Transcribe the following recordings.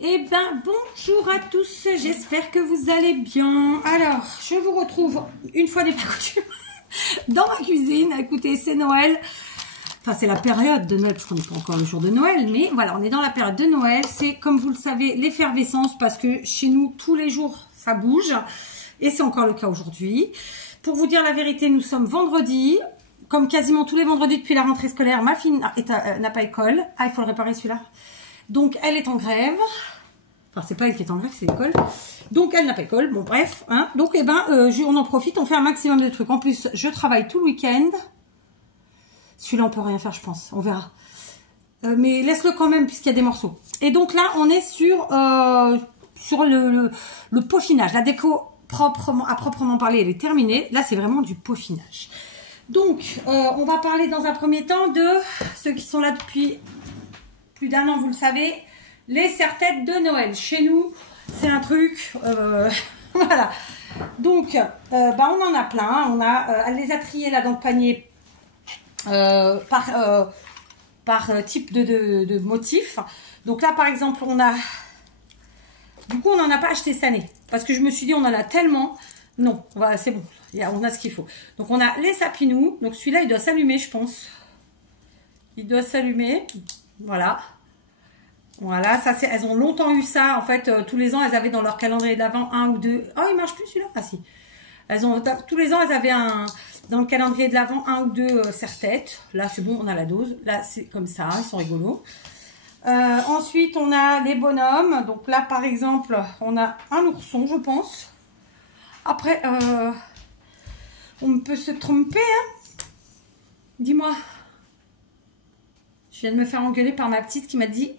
Eh ben, bonjour à tous, j'espère que vous allez bien. Alors, je vous retrouve, une fois n'est pas coutume, dans ma cuisine. Écoutez, c'est Noël. Enfin, c'est la période de Noël, parce qu'on n'est pas encore le jour de Noël, mais voilà, on est dans la période de Noël. C'est, comme vous le savez, l'effervescence, parce que chez nous, tous les jours, ça bouge. Et c'est encore le cas aujourd'hui. Pour vous dire la vérité, nous sommes vendredi. Comme quasiment tous les vendredis depuis la rentrée scolaire, ma fille n'a pas école. Ah, il faut le réparer celui-là. Donc, elle est en grève. Enfin, c'est pas elle qui est en grève, c'est l'école. Donc, elle n'a pas école. Bon, bref. Hein. Donc, eh ben, on en profite, on fait un maximum de trucs. En plus, je travaille tout le week-end. Celui-là, on peut rien faire, je pense. On verra. Mais laisse-le quand même, puisqu'il y a des morceaux. Et donc là, on est sur le peaufinage. La déco, à proprement parler, elle est terminée. Là, c'est vraiment du peaufinage. Donc, on va parler dans un premier temps de ceux qui sont là depuis plus d'un an, vous le savez, les serre-têtes de Noël. Chez nous, c'est un truc, voilà. Donc, on en a plein. Elle les a triés là dans le panier par type de motif. Donc là, par exemple, on n'en a pas acheté cette année. Parce que je me suis dit, on en a tellement. Non, c'est bon. On a ce qu'il faut. Donc, on a les sapinous. Donc, celui-là, il doit s'allumer, je pense. Il doit s'allumer. Voilà. Voilà, ça c'est. Elles ont longtemps eu ça. En fait, tous les ans, elles avaient dans leur calendrier d'avant un ou deux. Oh, il marche plus celui-là. Ah si. Tous les ans, elles avaient dans le calendrier de l'avant un ou deux serre-têtes. Là, c'est bon, on a la dose. Là, c'est comme ça. Ils sont rigolos. Ensuite, on a les bonhommes. Donc là, par exemple, on a un ourson, je pense. Après, on peut se tromper, hein. Dis-moi. Je viens de me faire engueuler par ma petite qui m'a dit,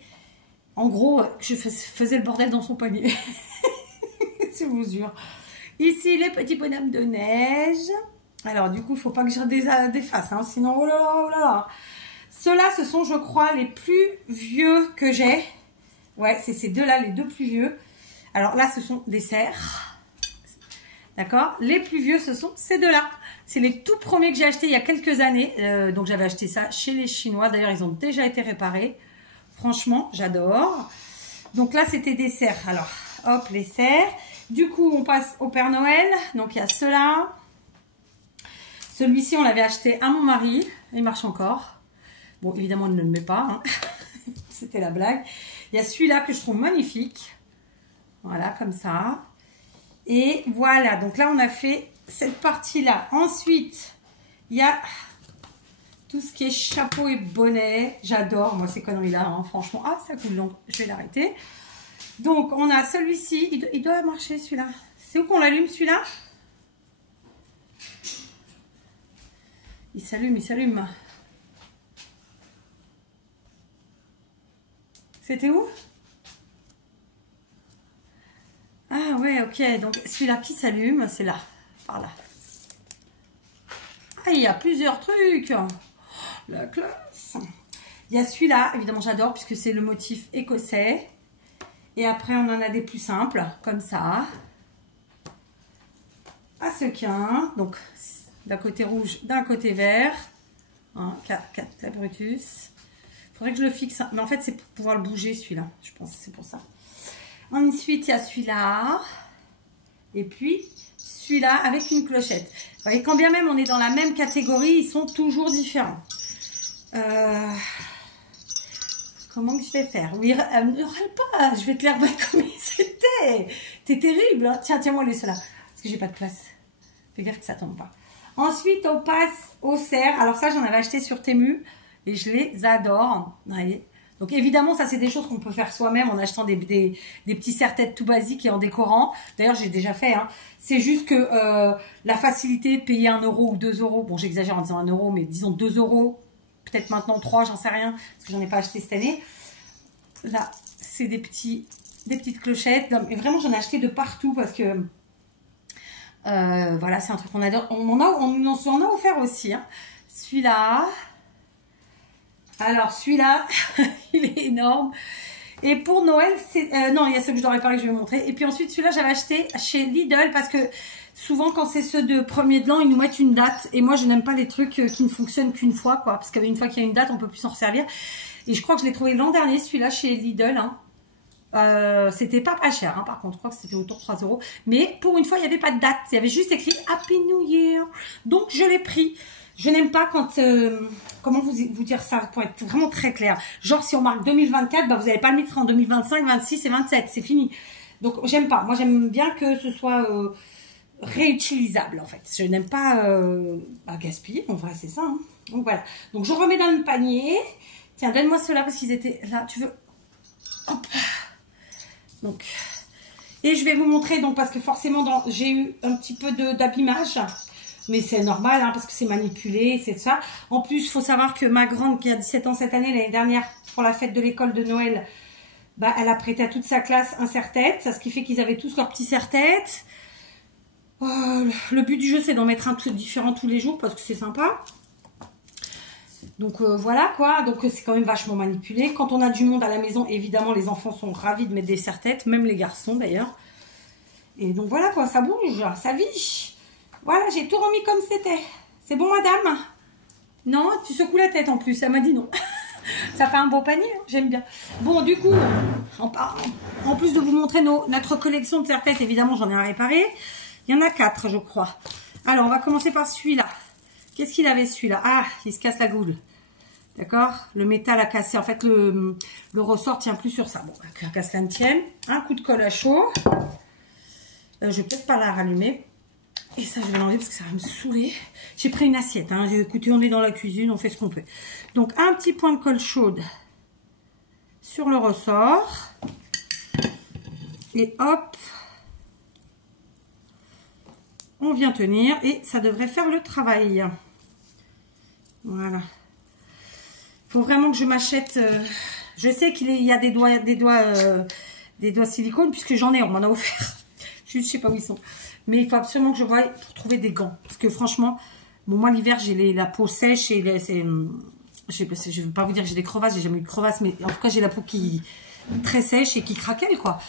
en gros, que je faisais le bordel dans son panier. Je vous jure. Ici, les petits bonhommes de neige. Alors, du coup, il ne faut pas que je défasse, hein, sinon, oh là là, oh là là. Ceux-là, ce sont, je crois, les plus vieux que j'ai. Ouais, c'est ces deux-là, les deux plus vieux. Alors là, ce sont des serres. D'accord? Les plus vieux, ce sont ces deux-là. C'est les tout premiers que j'ai achetés il y a quelques années. Donc, j'avais acheté ça chez les Chinois. D'ailleurs, ils ont déjà été réparés. Franchement, j'adore. Donc là, c'était des serres. Alors, hop, les serres. Du coup, on passe au Père Noël. Donc, il y a ceux-là. Celui-ci, on l'avait acheté à mon mari. Il marche encore. Bon, évidemment, on ne le met pas. Hein. C'était la blague. Il y a celui-là que je trouve magnifique. Voilà, comme ça. Et voilà. Donc là, on a fait cette partie-là. Ensuite, il y a tout ce qui est chapeau et bonnet. J'adore, moi, ces conneries-là. Hein, franchement, ah, ça coule. Donc, je vais l'arrêter. Donc, on a celui-ci. Il doit marcher, celui-là. C'est où qu'on l'allume, celui-là? Il s'allume, il s'allume. C'était où? Ah, ouais, ok. Donc, celui-là qui s'allume, c'est là. Par là. Ah, il y a plusieurs trucs. La classe. Il y a celui-là, évidemment, j'adore, puisque c'est le motif écossais. Et après, on en a des plus simples, comme ça. À ce qu'un. Donc, d'un côté rouge, d'un côté vert. Hein, Brutus. Il faudrait que je le fixe. Mais en fait, c'est pour pouvoir le bouger, celui-là. Je pense que c'est pour ça. Ensuite, il y a celui-là. Et puis, celui-là avec une clochette. Vous voyez, quand bien même on est dans la même catégorie, ils sont toujours différents. Comment que je vais faire? Oui, ne râle pas, je vais te les remettre comme c'était. T'es terrible, hein. Tiens, tiens-moi les ceux-là. Parce que j'ai pas de place. Fais gaffe que ça tombe pas. Ensuite, on passe aux serres. Alors ça, j'en avais acheté sur Temu. Et je les adore. Vous voyez. Donc évidemment, ça c'est des choses qu'on peut faire soi-même en achetant des petits serre-têtes tout basiques et en décorant. D'ailleurs, j'ai déjà fait. Hein. C'est juste que la facilité de payer 1 euro ou 2 euros. Bon, j'exagère en disant 1 euro, mais disons 2 euros. Peut-être maintenant 3, j'en sais rien. Parce que j'en ai pas acheté cette année. Là, c'est des petites clochettes. Et vraiment, j'en ai acheté de partout parce que voilà, c'est un truc qu'on adore. On en a offert aussi. Hein. Celui-là. Alors, celui-là, il est énorme. Et pour Noël, c'est... non, il y a ceux que je dois réparer que je vais vous montrer. Et puis ensuite, celui-là, j'avais acheté chez Lidl parce que souvent, quand c'est ceux de premier de l'an, ils nous mettent une date. Et moi, je n'aime pas les trucs qui ne fonctionnent qu'une fois, quoi. Parce qu'une fois qu'il y a une date, on peut plus s'en resservir. Et je crois que je l'ai trouvé l'an dernier, celui-là, chez Lidl. Hein. C'était pas cher, hein, par contre, je crois que c'était autour de 3 euros. Mais pour une fois, il n'y avait pas de date. Il y avait juste écrit Happy New Year. Donc, je l'ai pris. Je n'aime pas quand... comment vous dire ça pour être vraiment très clair. Genre, si on marque 2024, bah, vous n'allez pas le mettre en 2025, 26 et 27. C'est fini. Donc, j'aime pas. Moi, j'aime bien que ce soit réutilisable, en fait. Je n'aime pas gaspiller. En vrai, c'est ça. Hein. Donc, voilà. Donc, je remets dans le panier. Tiens, donne-moi ceux-là parce qu'ils étaient là. Tu veux... Hop. Donc, et je vais vous montrer, donc, parce que forcément, j'ai eu un petit peu d'abîmage. Mais c'est normal, hein, parce que c'est manipulé, c'est ça. En plus, il faut savoir que ma grande, qui a 17 ans cette année, l'année dernière, pour la fête de l'école de Noël, bah, elle a prêté à toute sa classe un serre-tête. Ça, ce qui fait qu'ils avaient tous leur petit serre-tête. Le but du jeu, c'est d'en mettre un truc différent tous les jours, parce que c'est sympa. Donc, voilà, quoi. Donc, c'est quand même vachement manipulé. Quand on a du monde à la maison, évidemment, les enfants sont ravis de mettre des serre-têtes, même les garçons, d'ailleurs. Et donc, voilà, quoi, ça bouge, ça vit. Voilà, j'ai tout remis comme c'était. C'est bon, madame? Non, tu secoues la tête en plus. Elle m'a dit non. Ça fait un beau panier, hein, j'aime bien. Bon, du coup, en plus de vous montrer notre collection de serre-têtes, évidemment, j'en ai réparé. Il y en a 4, je crois. Alors, on va commencer par celui-là. Qu'est-ce qu'il avait, celui-là? Ah, il se casse la goule. D'accord? Le métal a cassé. En fait, le ressort tient plus sur ça. Bon, qu'à cela ne tienne. Un coup de colle à chaud. Je vais peut-être pas la rallumer. Et ça, je vais l'enlever parce que ça va me saouler. J'ai pris une assiette. Hein. Écoutez, on est dans la cuisine, on fait ce qu'on peut. Donc, un petit point de colle chaude sur le ressort. Et hop. On vient tenir et ça devrait faire le travail. Voilà. Il faut vraiment que je m'achète... je sais qu'il y a des doigts silicone puisque j'en ai, on m'en a offert. Je ne sais pas où ils sont. Mais il faut absolument que je voie pour trouver des gants. Parce que franchement, bon, moi l'hiver, j'ai la peau sèche et je ne vais pas vous dire que j'ai des crevasses, j'ai jamais eu de crevasses, mais en tout cas, j'ai la peau qui très sèche et qui craquelle, quoi.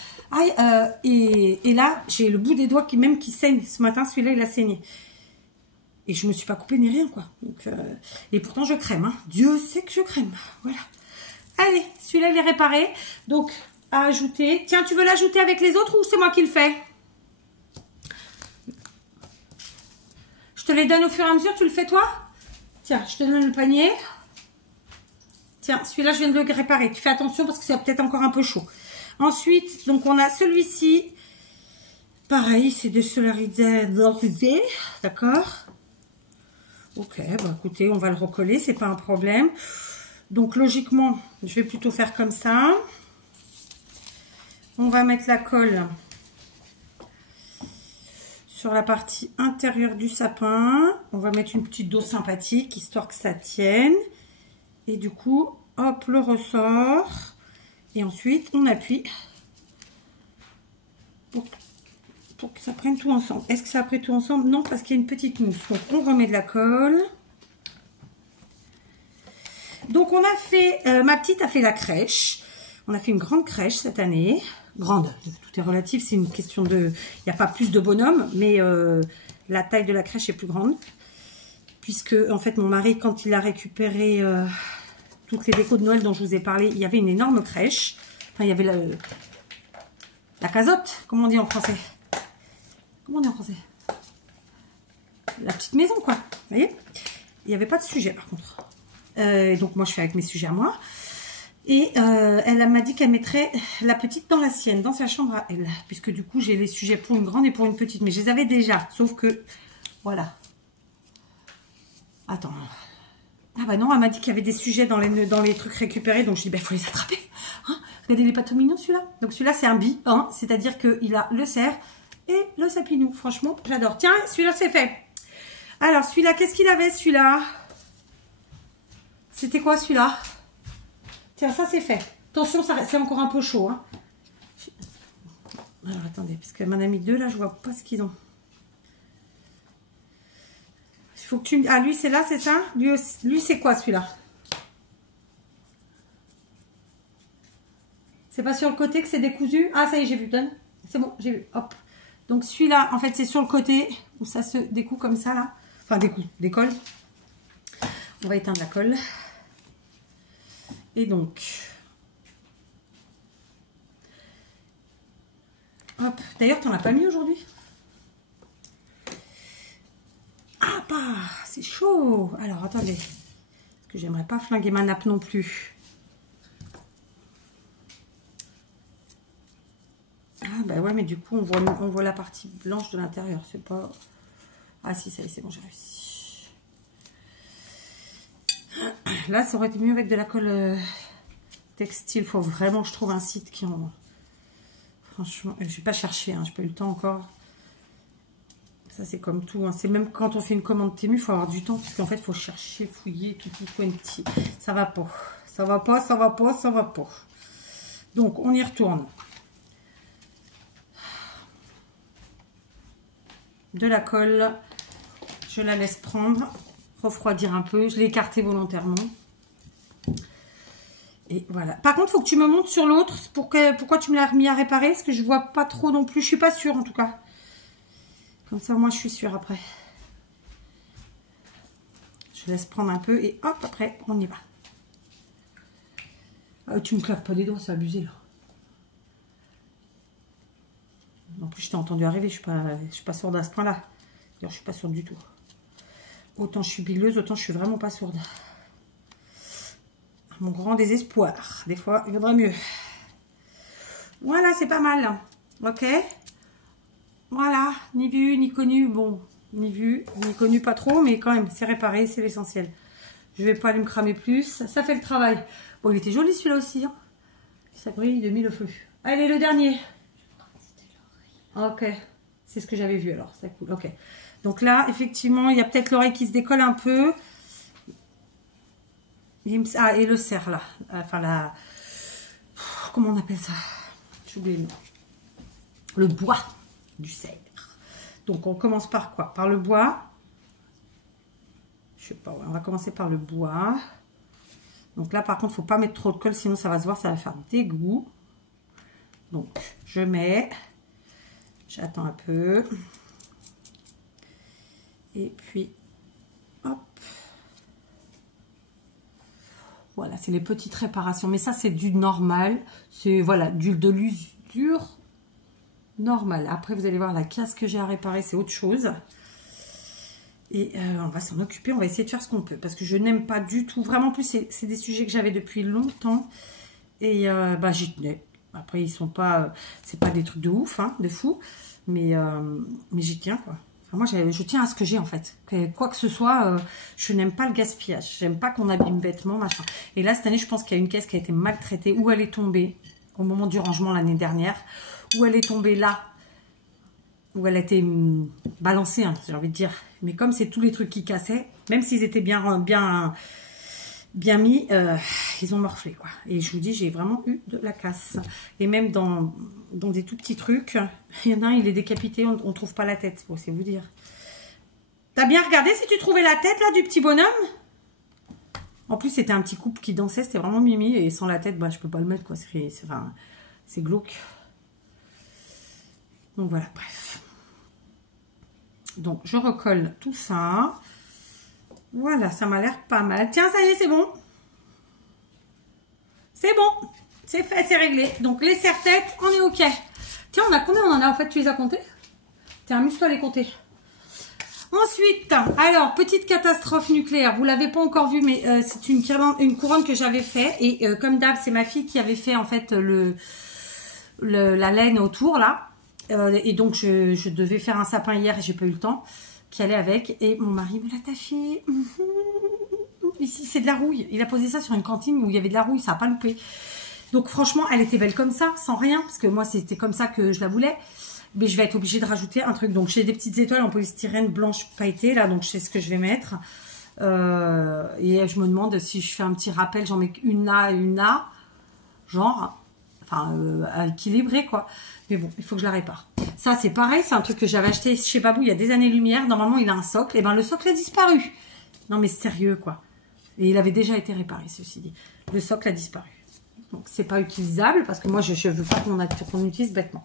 Et là, j'ai le bout des doigts qui saigne. Ce matin, celui-là, il a saigné. Et je ne me suis pas coupée ni rien, quoi. Donc, et pourtant, je crème. Hein. Dieu sait que je crème. Voilà. Allez, celui-là, il est réparé. Donc, à ajouter. Tiens, tu veux l'ajouter avec les autres ou c'est moi qui le fais? Je te les donne au fur et à mesure, tu le fais toi? Tiens, je te donne le panier. Tiens, celui-là, je viens de le réparer. Tu fais attention parce que c'est peut-être encore un peu chaud. Ensuite, donc on a celui-ci. Pareil, c'est de Solidarité. D'accord? Ok, bah écoutez, on va le recoller, c'est pas un problème. Donc logiquement, je vais plutôt faire comme ça. On va mettre la colle sur la partie intérieure du sapin. On va mettre une petite dose sympathique, histoire que ça tienne. Et du coup, hop, le ressort. Et ensuite, on appuie pour que ça prenne tout ensemble. Est-ce que ça a pris tout ensemble? Non, parce qu'il y a une petite mousse. Donc, on remet de la colle. Donc, on a fait... ma petite a fait la crèche. On a fait une grande crèche cette année. Grande, tout est relatif, c'est une question de... Il n'y a pas plus de bonhommes, mais la taille de la crèche est plus grande. Puisque, en fait, mon mari, quand il a récupéré toutes les décos de Noël dont je vous ai parlé, il y avait une énorme crèche. Enfin, il y avait la casotte, comment on dit en français? Comment on dit en français? La petite maison, quoi. Vous voyez? Il n'y avait pas de sujet, par contre. Donc, moi, je fais avec mes sujets à moi. Et elle m'a dit qu'elle mettrait la petite dans la sienne, dans sa chambre à elle. Puisque du coup, j'ai les sujets pour une grande et pour une petite. Mais je les avais déjà. Sauf que, voilà. Attends. Ah bah non, elle m'a dit qu'il y avait des sujets dans les trucs récupérés. Donc je dis, bah il faut les attraper. Hein, regardez, il est pas tout mignon celui-là. Donc celui-là, c'est un bi. Hein, c'est-à-dire qu'il a le cerf et le sapinou. Franchement, j'adore. Tiens, celui-là, c'est fait. Alors, celui-là, qu'est-ce qu'il avait, celui-là? C'était quoi, celui-là? Tiens, ça c'est fait. Attention, c'est encore un peu chaud. Hein. Alors, attendez, parce que m'en a mis deux, là, je vois pas ce qu'ils ont. Il faut que tu me... Ah, lui, c'est là, c'est ça? Lui c'est quoi, celui-là? C'est pas sur le côté que c'est décousu? Ah, ça y est, j'ai vu, donne. C'est bon, j'ai vu. Hop. Donc, celui-là, en fait, c'est sur le côté où ça se découle comme ça, là. Enfin, décolle. On va éteindre la colle. Et donc, Hop. D'ailleurs, tu n'en as pas mis aujourd'hui? Ah bah, c'est chaud. Alors, attendez. Parce que j'aimerais pas flinguer ma nappe non plus. Ah bah ouais, mais du coup, on voit la partie blanche de l'intérieur. C'est pas... Ah si, ça y est, c'est bon, j'ai réussi. Là, ça aurait été mieux avec de la colle textile. Faut vraiment que je trouve un site qui en... Franchement, je vais pas chercher, hein, j'ai pas eu le temps encore. Ça, c'est comme tout. Hein. C'est même quand on fait une commande Temu, il faut avoir du temps. Parce qu'en fait, il faut chercher, fouiller, tout petit. Ça va pas. Ça va pas, ça va pas, ça va pas. Donc, on y retourne. De la colle. Je la laisse prendre. Refroidir un peu. Je l'ai écartée volontairement. Et voilà. Par contre, il faut que tu me montres sur l'autre. Pourquoi tu me l'as remis à réparer? Parce que je vois pas trop non plus. Je suis pas sûre, en tout cas. Comme ça, moi, je suis sûre après. Je laisse prendre un peu et hop, après, on y va. Ah, tu me claques pas les doigts, c'est abusé, là. En plus, je t'ai entendu arriver, je suis pas sourde à ce point-là. D'ailleurs, je suis pas sourde du tout. Autant je suis bileuse, autant je suis vraiment pas sourde. Mon grand désespoir. Des fois, il vaudrait mieux. Voilà, c'est pas mal. Ok. Voilà, ni vu, ni connu. Bon, ni vu, ni connu pas trop, mais quand même, c'est réparé, c'est l'essentiel. Je vais pas aller me cramer plus. Ça fait le travail. Bon, il était joli celui-là aussi. Hein. Ça brille de mille feux. Allez, le dernier. Ok, c'est ce que j'avais vu alors. C'est cool. Ok. Donc là, effectivement, il y a peut-être l'oreille qui se décolle un peu. Ah, et le cerf là. Enfin, la... Comment on appelle ça? J'ai oublié le nom. Le bois du cerf. Donc, on commence par quoi? Par le bois. Je sais pas, ouais, on va commencer par le bois. Donc là, par contre, il ne faut pas mettre trop de colle, sinon ça va se voir, ça va faire dégoût. Donc, je mets. J'attends un peu. Et puis, hop. Voilà, c'est les petites réparations. Mais ça, c'est du normal. C'est, voilà, de l'usure normale. Après, vous allez voir la casse que j'ai à réparer, c'est autre chose. Et on va s'en occuper, on va essayer de faire ce qu'on peut. Parce que je n'aime pas du tout. Vraiment, en plus, c'est des sujets que j'avais depuis longtemps. Et bah, j'y tenais. Après, ils sont pas... c'est pas des trucs de ouf, hein, de fou. Mais j'y tiens, quoi. Enfin, moi, je tiens à ce que j'ai, en fait. Quoi que ce soit, je n'aime pas le gaspillage. J'aime pas qu'on abîme bêtement, machin. Et là, cette année, je pense qu'il y a une caisse qui a été maltraitée. Ou elle est tombée au moment du rangement l'année dernière. Ou elle est tombée là. Où elle a été balancée, hein, j'ai envie de dire. Mais comme c'est tous les trucs qui cassaient, même s'ils étaient bien mis, ils ont morflé, quoi. Et je vous dis, j'ai vraiment eu de la casse. Et même dans des tout petits trucs, il y en a un, il est décapité, on ne trouve pas la tête. Bon, c'est vous dire. T'as bien regardé si tu trouvais la tête, là, du petit bonhomme? En plus, c'était un petit couple qui dansait, c'était vraiment mimi. Et sans la tête, bah, je peux pas le mettre, quoi. C'est glauque. Donc voilà, bref. Donc, je recolle tout ça. Voilà, ça m'a l'air pas mal. Tiens, ça y est, c'est bon. C'est bon. C'est fait, c'est réglé. Donc, les serre-têtes, on est OK. Tiens, on a combien on en a? En fait, tu les as comptés? Tiens, amuse-toi à les compter. Ensuite, alors, petite catastrophe nucléaire. Vous ne l'avez pas encore vu, mais c'est une couronne que j'avais fait. Et comme d'hab, c'est ma fille qui avait fait, en fait, la laine autour, là. Et donc, je devais faire un sapin hier et j'ai pas eu le temps, qui allait avec. Et mon mari me l'a taché. Ici, c'est de la rouille. Il a posé ça sur une cantine où il y avait de la rouille, ça n'a pas loupé. Donc, franchement, elle était belle comme ça, sans rien, parce que moi, c'était comme ça que je la voulais. Mais je vais être obligée de rajouter un truc. Donc, j'ai des petites étoiles en polystyrène blanche pailletée, là, donc je sais ce que je vais mettre. Et je me demande si je fais un petit rappel, j'en mets une là, genre, enfin, équilibré, quoi. Mais bon, il faut que je la répare. Ça, c'est pareil, c'est un truc que j'avais acheté chez Babou il y a des années-lumière. Normalement, il a un socle. Et ben, le socle a disparu. Non, mais sérieux, quoi. Et il avait déjà été réparé, ceci dit. Le socle a disparu. Donc, c'est pas utilisable parce que moi, je veux pas qu'on utilise bêtement.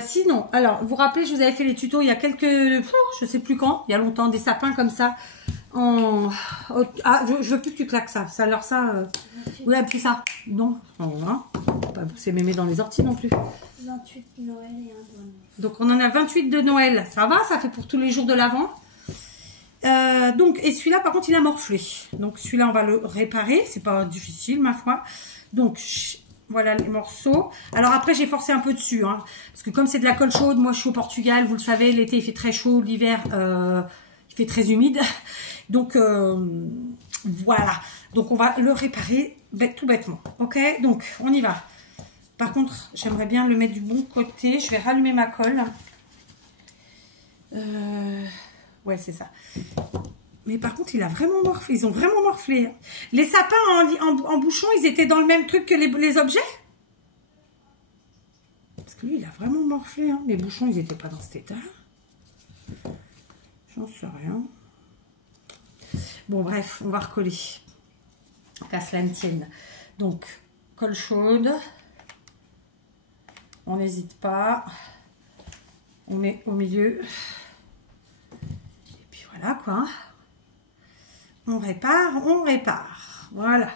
Sinon, alors, vous vous rappelez, je vous avais fait les tutos il y a quelques... je sais plus quand. Il y a longtemps, des sapins comme ça. Ah, je veux plus que tu claques ça. Alors ça... Oui, plus ça. Non. Voilà. c'est mémé dans les orties non plus. 28 de Noël et un de Noël. Donc on en a 28 de Noël, ça va, ça fait pour tous les jours de l'Avent. Donc, et celui-là par contre il a morflé. Donc celui-là on va le réparer, c'est pas difficile ma foi. Donc voilà les morceaux. Alors après j'ai forcé un peu dessus, hein, parce que comme c'est de la colle chaude, moi je suis au Portugal, vous le savez, l'été il fait très chaud, l'hiver il fait très humide. Donc voilà, donc on va le réparer tout bêtement. Ok, donc on y va. Par contre, j'aimerais bien le mettre du bon côté. Je vais rallumer ma colle. Ouais, c'est ça. Mais par contre, il a vraiment morflé. Ils ont vraiment morflé. Les sapins en bouchon, ils étaient dans le même truc que les objets? Parce que lui, il a vraiment morflé. Hein. Les bouchons, ils n'étaient pas dans cet état. J'en sais rien. Bon, bref, on va recoller. Qu'à cela ne tienne. Donc, colle chaude. On n'hésite pas. On met au milieu. Et puis voilà quoi. On répare, on répare. Voilà.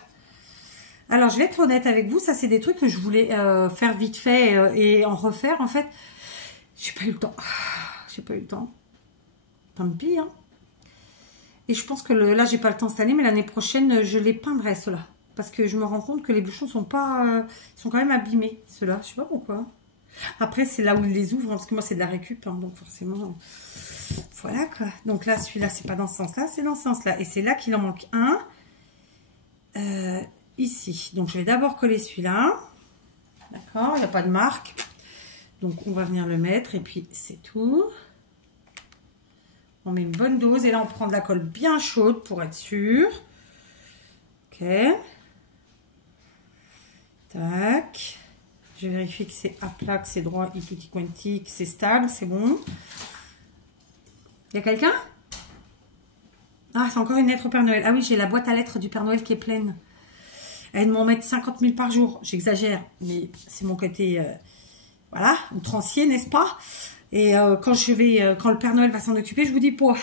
Alors je vais être honnête avec vous. Ça c'est des trucs que je voulais faire vite fait et en refaire en fait. J'ai pas eu le temps. J'ai pas eu le temps. Tant pis hein. Et je pense que là j'ai pas le temps cette année. Mais l'année prochaine je les peindrai ceux-là. Parce que je me rends compte que les bouchons sont pas... sont quand même abîmés ceux-là. Je sais pas pourquoi. Après, c'est là où ils les ouvrent, parce que moi, c'est de la récup, hein, donc forcément, voilà, quoi. Donc là, celui-là, c'est pas dans ce sens-là, c'est dans ce sens-là. Et c'est là qu'il en manque un, ici. Donc, je vais d'abord coller celui-là. D'accord, il n'y a pas de marque. Donc, on va venir le mettre, et puis, c'est tout. On met une bonne dose, et là, on prend de la colle bien chaude pour être sûr. Ok. Tac. Je vérifie que c'est à plat, que c'est droit, et tutti quanti, que c'est stable, c'est bon. Il y a quelqu'un? Ah, c'est encore une lettre au Père Noël. Ah oui, j'ai la boîte à lettres du Père Noël qui est pleine. Elle m'en met 50 000 par jour. J'exagère, mais c'est mon côté, voilà, outrancier, n'est-ce pas? Et quand le Père Noël va s'en occuper, je vous dis pas.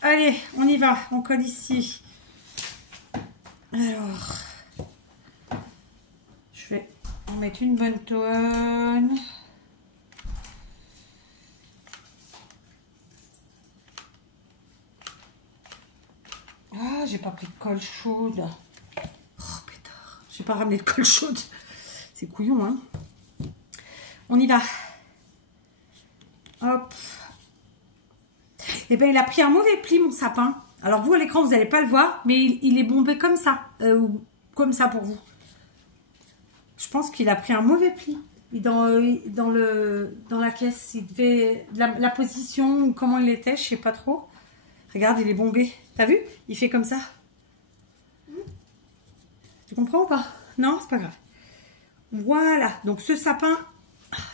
Allez, on y va, on colle ici. Alors, je vais... On met une bonne tonne. Ah, j'ai pas pris de colle chaude. Oh, pétard. J'ai pas ramené de colle chaude. C'est couillon, hein. On y va. Hop. Eh bien, il a pris un mauvais pli, mon sapin. Alors, vous, à l'écran, vous n'allez pas le voir, mais il est bombé comme ça. Ou comme ça pour vous. Je pense qu'il a pris un mauvais pli dans la caisse. Il devait la position, comment il était, je sais pas trop. Regarde, il est bombé. T'as vu? Il fait comme ça. Tu comprends ou pas? Non, c'est pas grave. Voilà. Donc ce sapin,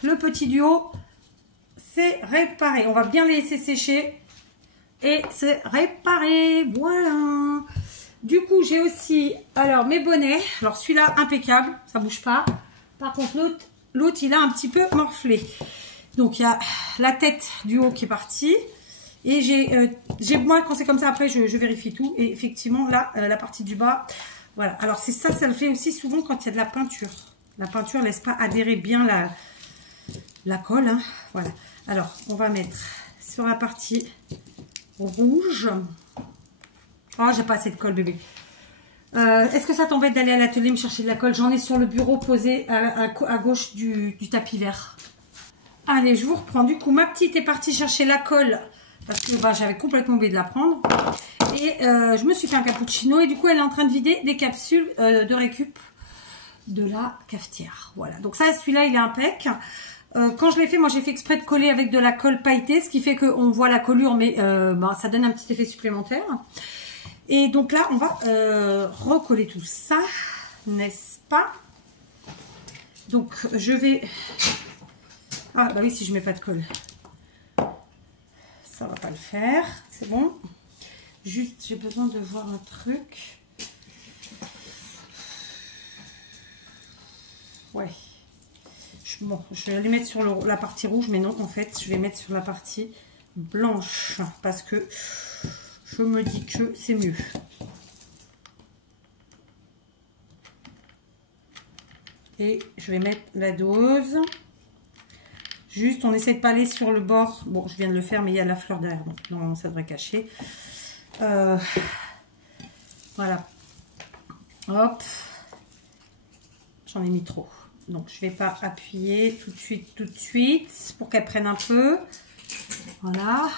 le petit duo, c'est réparé. On va bien les laisser sécher et c'est réparé. Voilà. Du coup, j'ai aussi, alors, mes bonnets. Alors, celui-là, impeccable, ça bouge pas. Par contre, l'autre, il a un petit peu morflé. Donc, il y a la tête du haut qui est partie. Et moi, quand c'est comme ça, après, je vérifie tout. Et effectivement, là, la partie du bas, voilà. Alors, c'est ça, ça le fait aussi souvent quand il y a de la peinture. La peinture ne laisse pas adhérer bien la colle. Hein. Voilà. Alors, on va mettre sur la partie rouge... Oh, j'ai pas assez de colle, bébé. Est-ce que ça t'embête d'aller à l'atelier me chercher de la colle? J'en ai sur le bureau posé à gauche du tapis vert. Allez, je vous reprends. Du coup, ma petite est partie chercher la colle parce que bah, j'avais complètement oublié de la prendre. Et je me suis fait un cappuccino et du coup, elle est en train de vider des capsules de récup de la cafetière. Voilà. Donc ça, celui-là, il est impec. Quand je l'ai fait, moi, j'ai fait exprès de coller avec de la colle pailletée, ce qui fait qu'on voit la collure, mais bah, ça donne un petit effet supplémentaire. Et donc là, on va recoller tout ça, n'est-ce pas? Donc, je vais... Ah, bah oui, si je mets pas de colle, ça va pas le faire. C'est bon. Juste, j'ai besoin de voir un truc. Ouais. Bon, je vais les mettre sur la partie rouge, mais non, en fait, je vais mettre sur la partie blanche, parce que... je me dis que c'est mieux. Et je vais mettre la dose. Juste, on essaie de pas aller sur le bord. Bon, je viens de le faire, mais il y a la fleur derrière. Donc, normalement, ça devrait cacher. Voilà. Hop. J'en ai mis trop. Donc, je vais pas appuyer tout de suite, pour qu'elle prenne un peu. Voilà.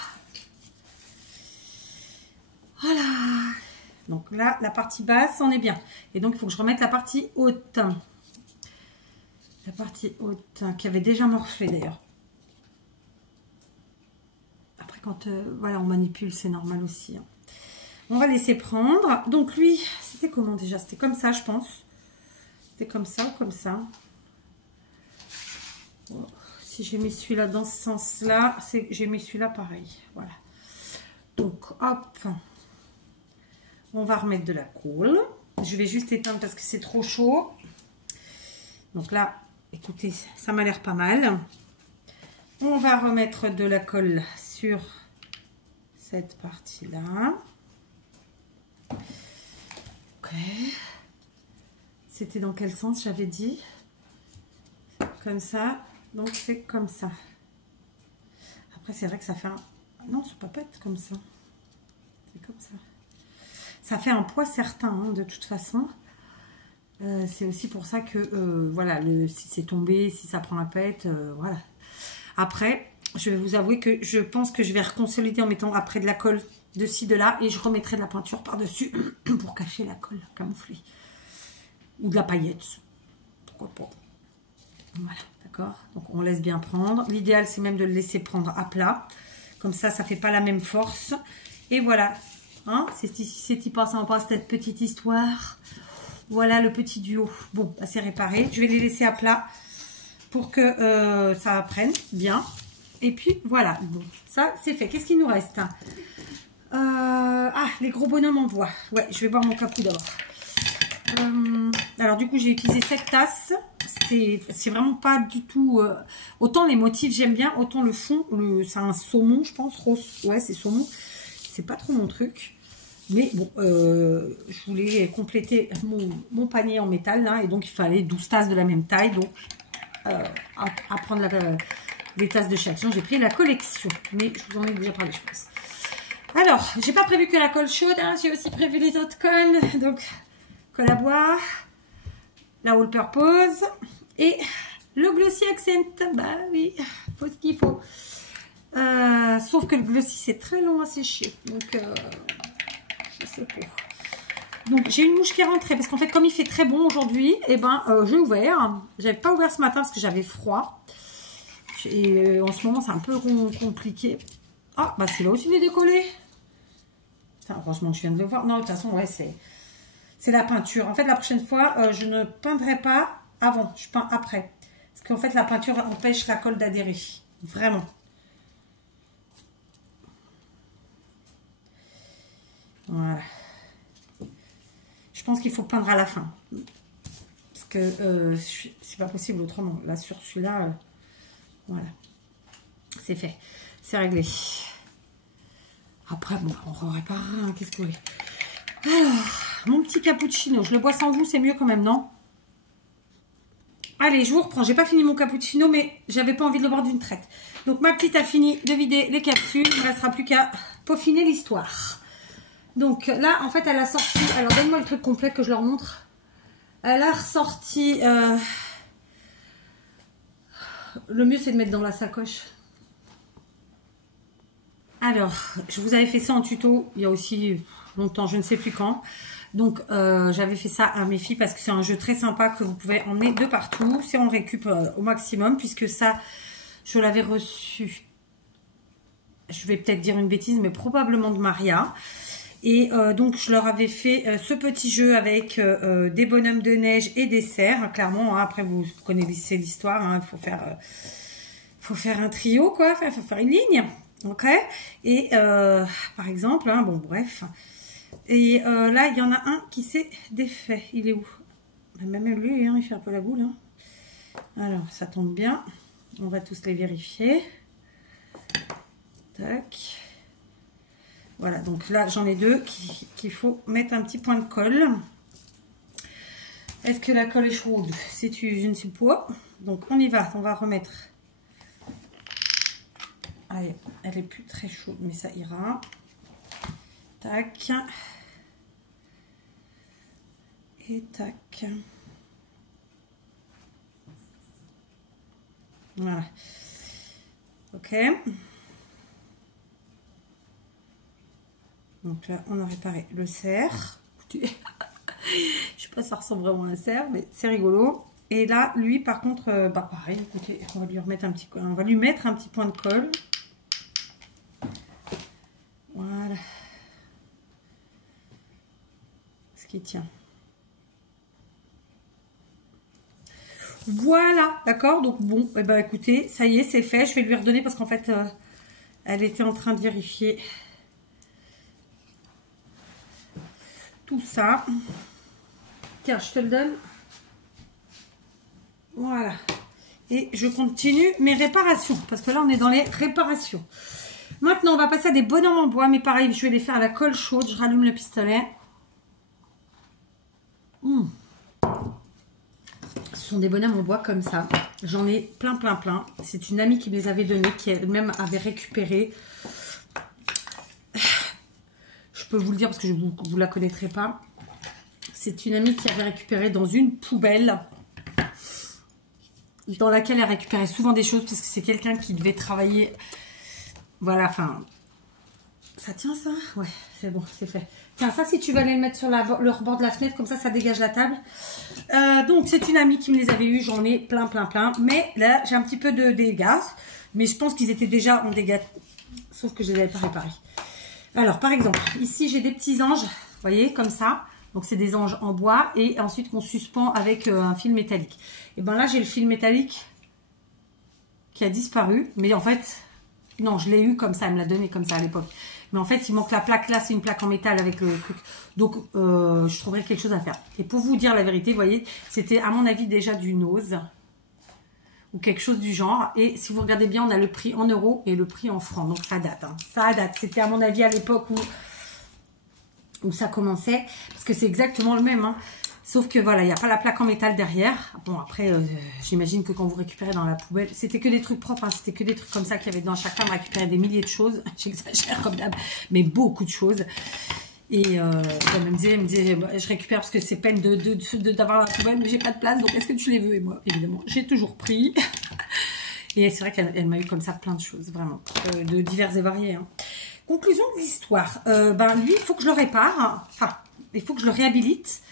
Voilà. Donc là, la partie basse, on est bien. Et donc, il faut que je remette la partie haute. La partie haute, qui avait déjà morflé d'ailleurs. Après, quand voilà, on manipule, c'est normal aussi. Hein. On va laisser prendre. Donc lui, c'était comment déjà? C'était comme ça, je pense. C'était comme ça ou comme ça. Oh, si j'ai mis celui-là dans ce sens-là, j'ai mis celui-là pareil. Voilà. Donc, hop. On va remettre de la colle. Je vais juste éteindre parce que c'est trop chaud. Donc là, écoutez, ça m'a l'air pas mal. On va remettre de la colle sur cette partie-là. Ok. C'était dans quel sens j'avais dit? Comme ça. Donc c'est comme ça. Après c'est vrai que ça fait un... Non, ça peut pas être comme ça. C'est comme ça. Ça fait un poids certain hein, de toute façon. C'est aussi pour ça que voilà, si c'est tombé, si ça prend la pète, voilà. Après, je vais vous avouer que je pense que je vais reconsolider en mettant après de la colle de ci, de là, et je remettrai de la peinture par-dessus pour cacher la colle camouflée. Ou de la paillette. Pourquoi pas. Voilà, d'accord. Donc on laisse bien prendre. L'idéal, c'est même de le laisser prendre à plat. Comme ça ne fait pas la même force. Et voilà. Hein, c'est y passe en passe cette petite histoire. Voilà le petit duo. Bon, bah, c'est réparé. Je vais les laisser à plat pour que ça prenne bien. Et puis voilà. Bon, ça c'est fait. Qu'est-ce qu'il nous reste? Ah, les gros bonhommes en bois. Ouais, je vais boire mon capou d'abord. Alors du coup, j'ai utilisé cette tasse. C'est vraiment pas du tout... autant les motifs, j'aime bien. Autant le fond, c'est un saumon, je pense. Rose. Ouais, c'est saumon. C'est pas trop mon truc. Mais bon, je voulais compléter mon panier en métal là, et donc il fallait 12 tasses de la même taille. Donc à prendre les tasses de chaque. J'ai pris la collection, mais je vous en ai déjà parlé, je pense. Alors, j'ai pas prévu que la colle chaude, hein, j'ai aussi prévu les autres colles. Donc, colle à bois, la All Purpose et le Glossy Accent. Bah oui, faut ce qu'il faut. Sauf que le glossy c'est très long à sécher, donc je sais pas. Donc j'ai une mouche qui est rentrée parce qu'en fait comme il fait très bon aujourd'hui, et ben j'ai ouvert. J'avais pas ouvert ce matin parce que j'avais froid. Et en ce moment c'est un peu compliqué. Ah bah celui-là aussi il est décollé. Putain, heureusement que je viens de le voir. Non de toute façon ouais c'est la peinture. En fait la prochaine fois je ne peindrai pas avant, je peins après. Parce qu'en fait la peinture empêche la colle d'adhérer. Vraiment. Voilà. Je pense qu'il faut peindre à la fin. Parce que c'est pas possible autrement. Là, sur celui-là, voilà. C'est fait. C'est réglé. Après, bon, on réparera. Hein, qu'est-ce que vous voulez? Alors, mon petit cappuccino. Je le bois sans vous, c'est mieux quand même, non? Allez, je vous reprends. J'ai pas fini mon cappuccino, mais j'avais pas envie de le boire d'une traite. Donc, ma petite a fini de vider les capsules. Il ne restera plus qu'à peaufiner l'histoire. Donc là, en fait, elle a sorti... Alors, donne-moi le truc complet que je leur montre. Elle a ressorti... Le mieux, c'est de mettre dans la sacoche. Alors, je vous avais fait ça en tuto il y a aussi longtemps, je ne sais plus quand. Donc, j'avais fait ça à mes filles parce que c'est un jeu très sympa que vous pouvez emmener de partout. Si on récup au maximum, puisque ça, je l'avais reçu... Je vais peut-être dire une bêtise, mais probablement de Maria. Et donc, je leur avais fait ce petit jeu avec des bonhommes de neige et des cerfs. Clairement, hein, après, vous connaissez l'histoire. Hein, faut faire un trio, quoi. Il faut faire une ligne. Ok. Et par exemple, hein, bon, bref. Et là, il y en a un qui s'est défait. Il est où? Même lui, hein, il fait un peu la boule. Hein. Alors, ça tombe bien. On va tous les vérifier. Tac. Voilà, donc là, j'en ai deux qu'il faut mettre un petit point de colle. Est-ce que la colle est chaude? Je ne sais pas. Donc on y va, on va remettre. Allez, elle est plus très chaude, mais ça ira. Tac. Et tac. Voilà. Ok. Donc là, on a réparé le cerf. Je sais pas si ça ressemble vraiment à un cerf, mais c'est rigolo. Et là, lui, par contre, bah pareil, écoutez, on va lui remettre on va lui mettre un petit point de colle. Voilà. Ce qui tient. Voilà, d'accord. Donc bon, eh ben écoutez, ça y est, c'est fait. Je vais lui redonner parce qu'en fait, elle était en train de vérifier tout ça. Tiens, je te le donne. Voilà. Et je continue mes réparations parce que là, on est dans les réparations. Maintenant, on va passer à des bonhommes en bois, mais pareil, je vais les faire à la colle chaude. Je rallume le pistolet. Ce sont des bonhommes en bois comme ça. J'en ai plein. C'est une amie qui me les avait donnés, qui elle-même avait récupéré. Je peux vous le dire parce que vous la connaîtrez pas. C'est une amie qui avait récupéré dans une poubelle dans laquelle elle récupérait souvent des choses parce que c'est quelqu'un qui devait travailler. Voilà, enfin... Ça tient ça? Ouais, c'est bon, c'est fait. Tiens, ça, si tu veux aller le mettre sur le rebord de la fenêtre, comme ça dégage la table. Donc, c'est une amie qui me les avait eu. J'en ai plein. Mais là, j'ai un petit peu de dégâts. Mais je pense qu'ils étaient déjà en dégâts. Sauf que je les avais pas réparés. Alors, par exemple, ici, j'ai des petits anges. Vous voyez, comme ça. Donc, c'est des anges en bois. Et ensuite, qu'on suspend avec un fil métallique. Et ben là, j'ai le fil métallique qui a disparu. Mais en fait, non, je l'ai eu comme ça. Elle me l'a donné comme ça à l'époque. Mais en fait, il manque la plaque. Là, c'est une plaque en métal avec le truc. Donc, je trouverai quelque chose à faire. Et pour vous dire la vérité, vous voyez, c'était à mon avis déjà du nose. Ou quelque chose du genre. Et si vous regardez bien, on a le prix en euros et le prix en francs. Donc, ça date. Hein. Ça date. C'était à mon avis à l'époque où ça commençait. Parce que c'est exactement le même. Hein. Sauf que voilà, il n'y a pas la plaque en métal derrière. Bon, après, j'imagine que quand vous récupérez dans la poubelle, c'était que des trucs propres, hein, c'était que des trucs comme ça qu'il y avait dans chaque femme, récupérer des milliers de choses. J'exagère comme d'hab, mais beaucoup de choses. Et elle me disait, je récupère parce que c'est peine d'avoir la poubelle, mais j'ai pas de place, donc est-ce que tu les veux? Et moi, évidemment, j'ai toujours pris. Et c'est vrai qu'elle m'a eu comme ça plein de choses, vraiment, de divers et variés. Hein. Conclusion de l'histoire. Ben, lui, il faut que je le répare. Enfin, il faut que je le réhabilite.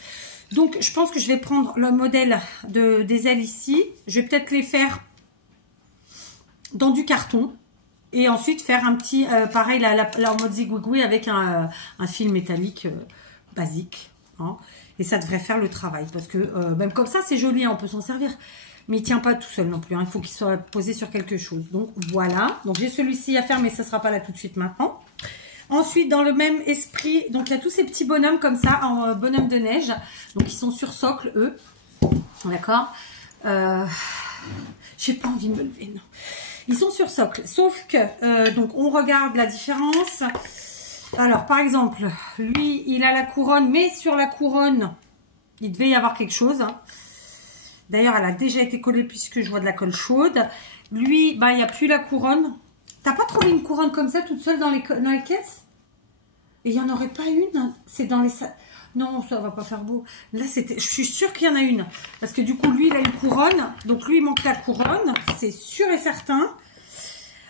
Donc, je pense que je vais prendre le modèle des ailes ici. Je vais peut-être les faire dans du carton. Et ensuite, faire un petit, pareil, là, en mode zigouigoui avec un fil métallique basique. Hein. Et ça devrait faire le travail. Parce que même comme ça, c'est joli, hein, on peut s'en servir. Mais il ne tient pas tout seul non plus. Hein. Il faut qu'il soit posé sur quelque chose. Donc, voilà. Donc, j'ai celui-ci à faire, mais ça ne sera pas là tout de suite maintenant. Ensuite, dans le même esprit, donc il y a tous ces petits bonhommes comme ça, en bonhomme de neige. Donc, ils sont sur socle, eux. D'accord. J'ai pas envie de me lever, non. Ils sont sur socle. Sauf que, donc, on regarde la différence. Alors, par exemple, lui, il a la couronne, mais sur la couronne, il devait y avoir quelque chose. Hein. D'ailleurs, elle a déjà été collée puisque je vois de la colle chaude. Lui, bah, il n'y a plus la couronne. T'as pas trouvé une couronne comme ça toute seule dans les caisses? Et il n'y en aurait pas une? C'est dans les... Non, ça va pas faire beau. Là, c'était... Je suis sûre qu'il y en a une. Parce que du coup, lui, il a une couronne. Donc, lui, il manque la couronne. C'est sûr et certain.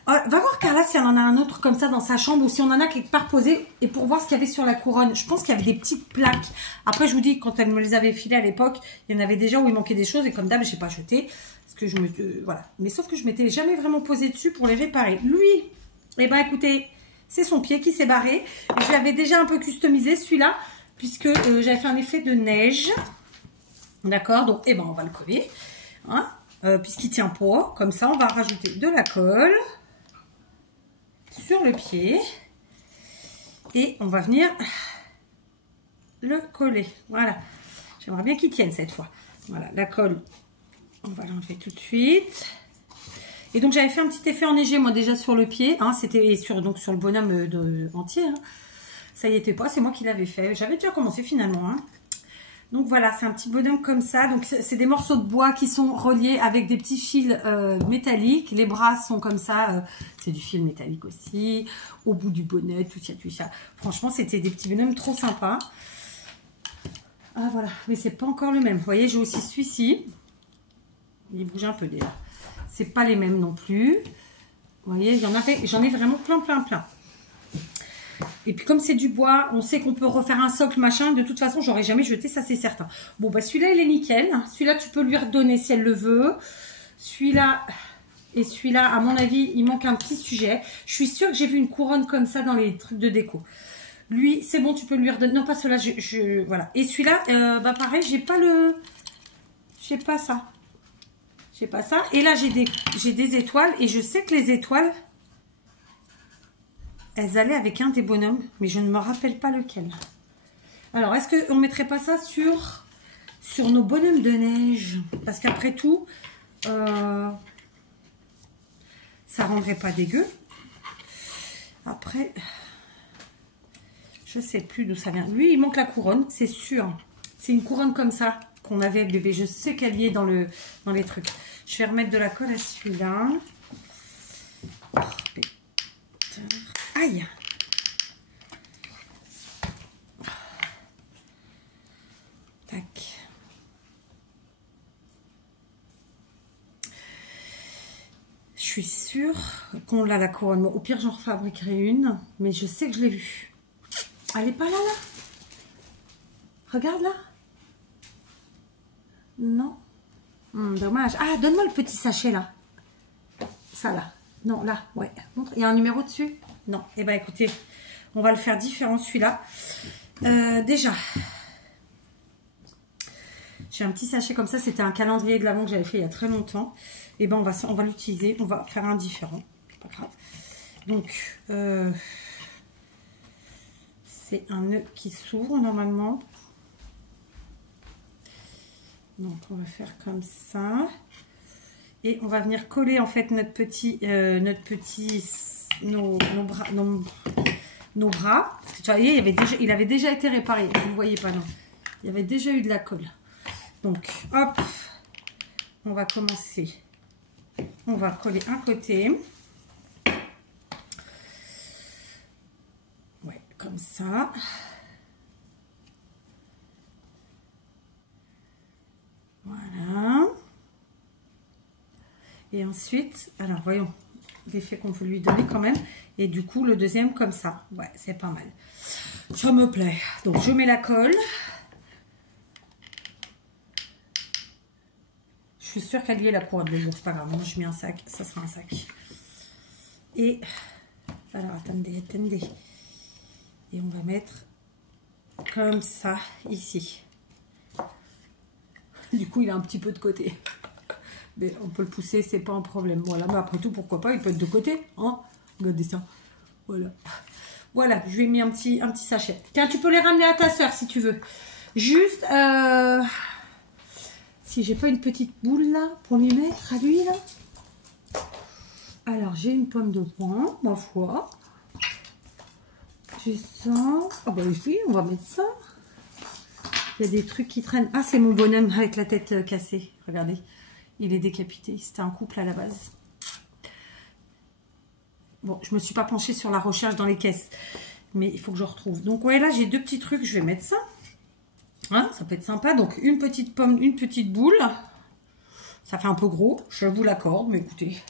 Va voir, Carla, s'il y en a un autre comme ça dans sa chambre. Ou si on en a quelque part posé. Et pour voir ce qu'il y avait sur la couronne. Je pense qu'il y avait des petites plaques. Après, je vous dis, quand elle me les avait filées à l'époque, il y en avait déjà où il manquait des choses. Et comme d'hab, je n'ai pas jeté. Parce que je me... voilà. Mais sauf que je m'étais jamais vraiment posée dessus pour les réparer. Lui, eh ben, écoutez... C'est son pied qui s'est barré. Je l'avais déjà un peu customisé, celui-là, puisque j'avais fait un effet de neige. D'accord. Donc, eh ben, on va le coller. Hein, puisqu'il tient pas. Comme ça, on va rajouter de la colle sur le pied. Et on va venir le coller. Voilà. J'aimerais bien qu'il tienne cette fois. Voilà, la colle. On va l'enlever tout de suite. Et donc, j'avais fait un petit effet enneigé, moi, déjà sur le pied. Hein, c'était donc sur le bonhomme entier. Hein. Ça y était pas, c'est moi qui l'avais fait. J'avais déjà commencé finalement. Hein. Donc voilà, c'est un petit bonhomme comme ça. Donc c'est des morceaux de bois qui sont reliés avec des petits fils métalliques. Les bras sont comme ça. C'est du fil métallique aussi. Au bout du bonnet, tout ça, tout ça. Franchement, c'était des petits bonhommes trop sympas. Ah voilà, mais c'est pas encore le même. Vous voyez, j'ai aussi celui-ci. Il bouge un peu déjà. C'est pas les mêmes non plus. Vous voyez, j'en ai vraiment plein, plein, plein. Et puis comme c'est du bois, on sait qu'on peut refaire un socle, machin. De toute façon, j'aurais jamais jeté, ça c'est certain. Bon, bah celui-là, il est nickel. Celui-là, tu peux lui redonner si elle le veut. Celui-là et celui-là, à mon avis, il manque un petit sujet. Je suis sûre que j'ai vu une couronne comme ça dans les trucs de déco. Lui, c'est bon, tu peux lui redonner. Non, pas celui-là, voilà. Et celui-là, bah pareil, j'ai pas ça. J'ai pas ça. Et là, j'ai des étoiles. Et je sais que les étoiles... elles allaient avec un des bonhommes, mais je ne me rappelle pas lequel. Alors, est-ce qu'on ne mettrait pas ça sur nos bonhommes de neige? Parce qu'après tout, ça rendrait pas dégueu. Après, je ne sais plus d'où ça vient. Lui, il manque la couronne, c'est sûr. C'est une couronne comme ça qu'on avait avec bébé. Je sais qu'elle y est dans les trucs. Je vais remettre de la colle à celui-là. Oh, aïe! Tac. Je suis sûre qu'on l'a la couronne. Bon, au pire, j'en refabriquerai une, mais je sais que je l'ai vue. Elle est pas là. Regarde là. Non. Dommage. Ah, donne-moi le petit sachet là. Ça là. Non, là, ouais. Montre. Il y a un numéro dessus? Non. Eh bien, écoutez, on va le faire différent, celui-là. Déjà, j'ai un petit sachet comme ça. C'était un calendrier de l'Avent que j'avais fait il y a très longtemps. Et ben, on va l'utiliser. On va faire un différent. Pas grave. Donc, c'est un nœud qui s'ouvre normalement. Donc, on va faire comme ça. Et on va venir coller en fait nos bras. Parce que tu voyez, il avait déjà été réparé. Vous ne voyez pas, non. Il y avait déjà eu de la colle. Donc, hop, on va commencer. On va coller un côté. Ouais, comme ça. Voilà. Et ensuite, alors voyons l'effet qu'on veut lui donner quand même. Et du coup, le deuxième comme ça. Ouais, c'est pas mal. Ça me plaît. Donc, je mets la colle. Je suis sûre qu'elle y est la couronne. Mais bon, c'est pas grave. Moi, je mets un sac. Ça sera un sac. Et, alors, attendez. Et on va mettre comme ça, ici. Du coup, il a un petit peu de côté. Mais on peut le pousser, c'est pas un problème. Voilà, mais après tout, pourquoi pas, il peut être de côté. Hein, regardez ça. Voilà. Voilà, je lui ai mis un petit sachet. Tiens, tu peux les ramener à ta soeur si tu veux. Juste, si j'ai pas une petite boule là, pour lui mettre à lui là. Alors, j'ai une pomme de pin, ma foi. J'ai ça. Ah bah oui, on va mettre ça. Il y a des trucs qui traînent. Ah, c'est mon bonhomme avec la tête cassée. Regardez. Il est décapité. C'était un couple à la base. Bon, je ne me suis pas penchée sur la recherche dans les caisses. Mais il faut que je retrouve. Donc, ouais, là, j'ai deux petits trucs. Je vais mettre ça. Hein, ça peut être sympa. Donc, une petite pomme, une petite boule. Ça fait un peu gros. Je vous l'accorde. Mais écoutez,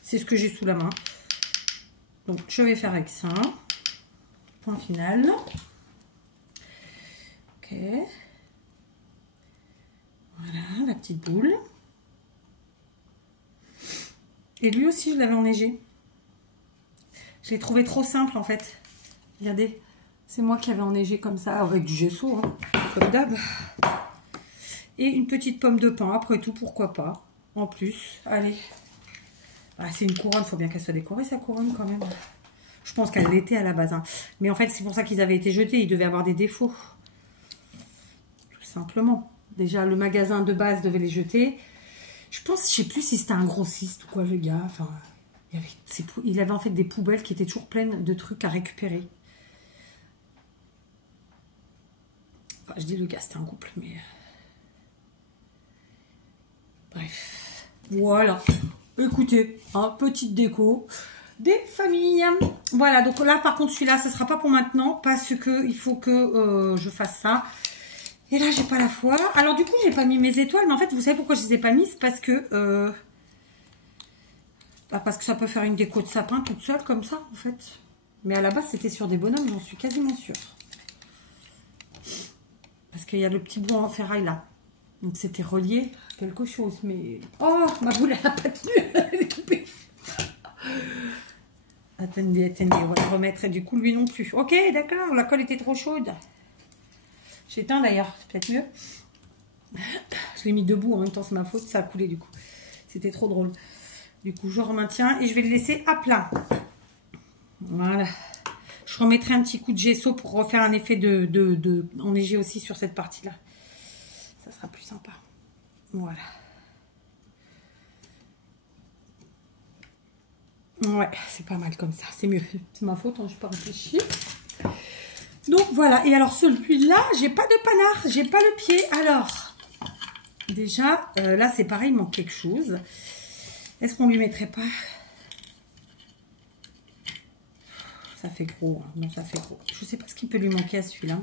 c'est ce que j'ai sous la main. Donc, je vais faire avec ça. Point final. Ok. Voilà, la petite boule. Et lui aussi, je l'avais enneigé. Je l'ai trouvé trop simple, en fait. Regardez, c'est moi qui avais enneigé comme ça, avec du gesso, hein, comme d'hab. Et une petite pomme de pin, après tout, pourquoi pas. En plus, allez. Ah, c'est une couronne, il faut bien qu'elle soit décorée, sa couronne, quand même. Je pense qu'elle l'était à la base. Hein. Mais en fait, c'est pour ça qu'ils avaient été jetés. Ils devaient avoir des défauts. Tout simplement. Déjà, le magasin de base devait les jeter. Je pense, je sais plus si c'était un grossiste ou quoi, le gars. Enfin, il avait en fait des poubelles qui étaient toujours pleines de trucs à récupérer. Enfin, je dis le gars, c'était un couple, mais... Bref. Voilà. Écoutez, hein, petite déco des familles. Voilà, donc là, par contre, celui-là, ce ne sera pas pour maintenant, parce que il faut que je fasse ça. Et là, j'ai pas la foi. Alors, du coup, j'ai pas mis mes étoiles, mais en fait, vous savez pourquoi je les ai pas mises? Parce que... parce que ça peut faire une déco de sapin toute seule, comme ça, en fait. Mais à la base, c'était sur des bonhommes, j'en suis quasiment sûre. Parce qu'il y a le petit bout en ferraille là. Donc c'était relié à quelque chose. Mais... Oh, ma boule, elle n'a pas tenu. Elle est coupée. Attendez, attendez, on va le remettre. Et du coup, lui non plus. Ok, d'accord, la colle était trop chaude. J'éteins d'ailleurs, c'est peut-être mieux. Je l'ai mis debout, en même temps c'est ma faute, ça a coulé du coup. C'était trop drôle. Du coup, je remaintiens et je vais le laisser à plat. Voilà. Je remettrai un petit coup de gesso pour refaire un effet de enneigé aussi sur cette partie-là. Ça sera plus sympa. Voilà. Ouais, c'est pas mal comme ça. C'est mieux. C'est ma faute, hein, je n'ai pas réfléchi. Donc voilà. Et alors celui-là, j'ai pas de panard. J'ai pas le pied. Alors, déjà, là c'est pareil, il manque quelque chose. Est-ce qu'on lui mettrait pas... Ça fait gros, hein. Non, ça fait gros. Je sais pas ce qui peut lui manquer à celui-là.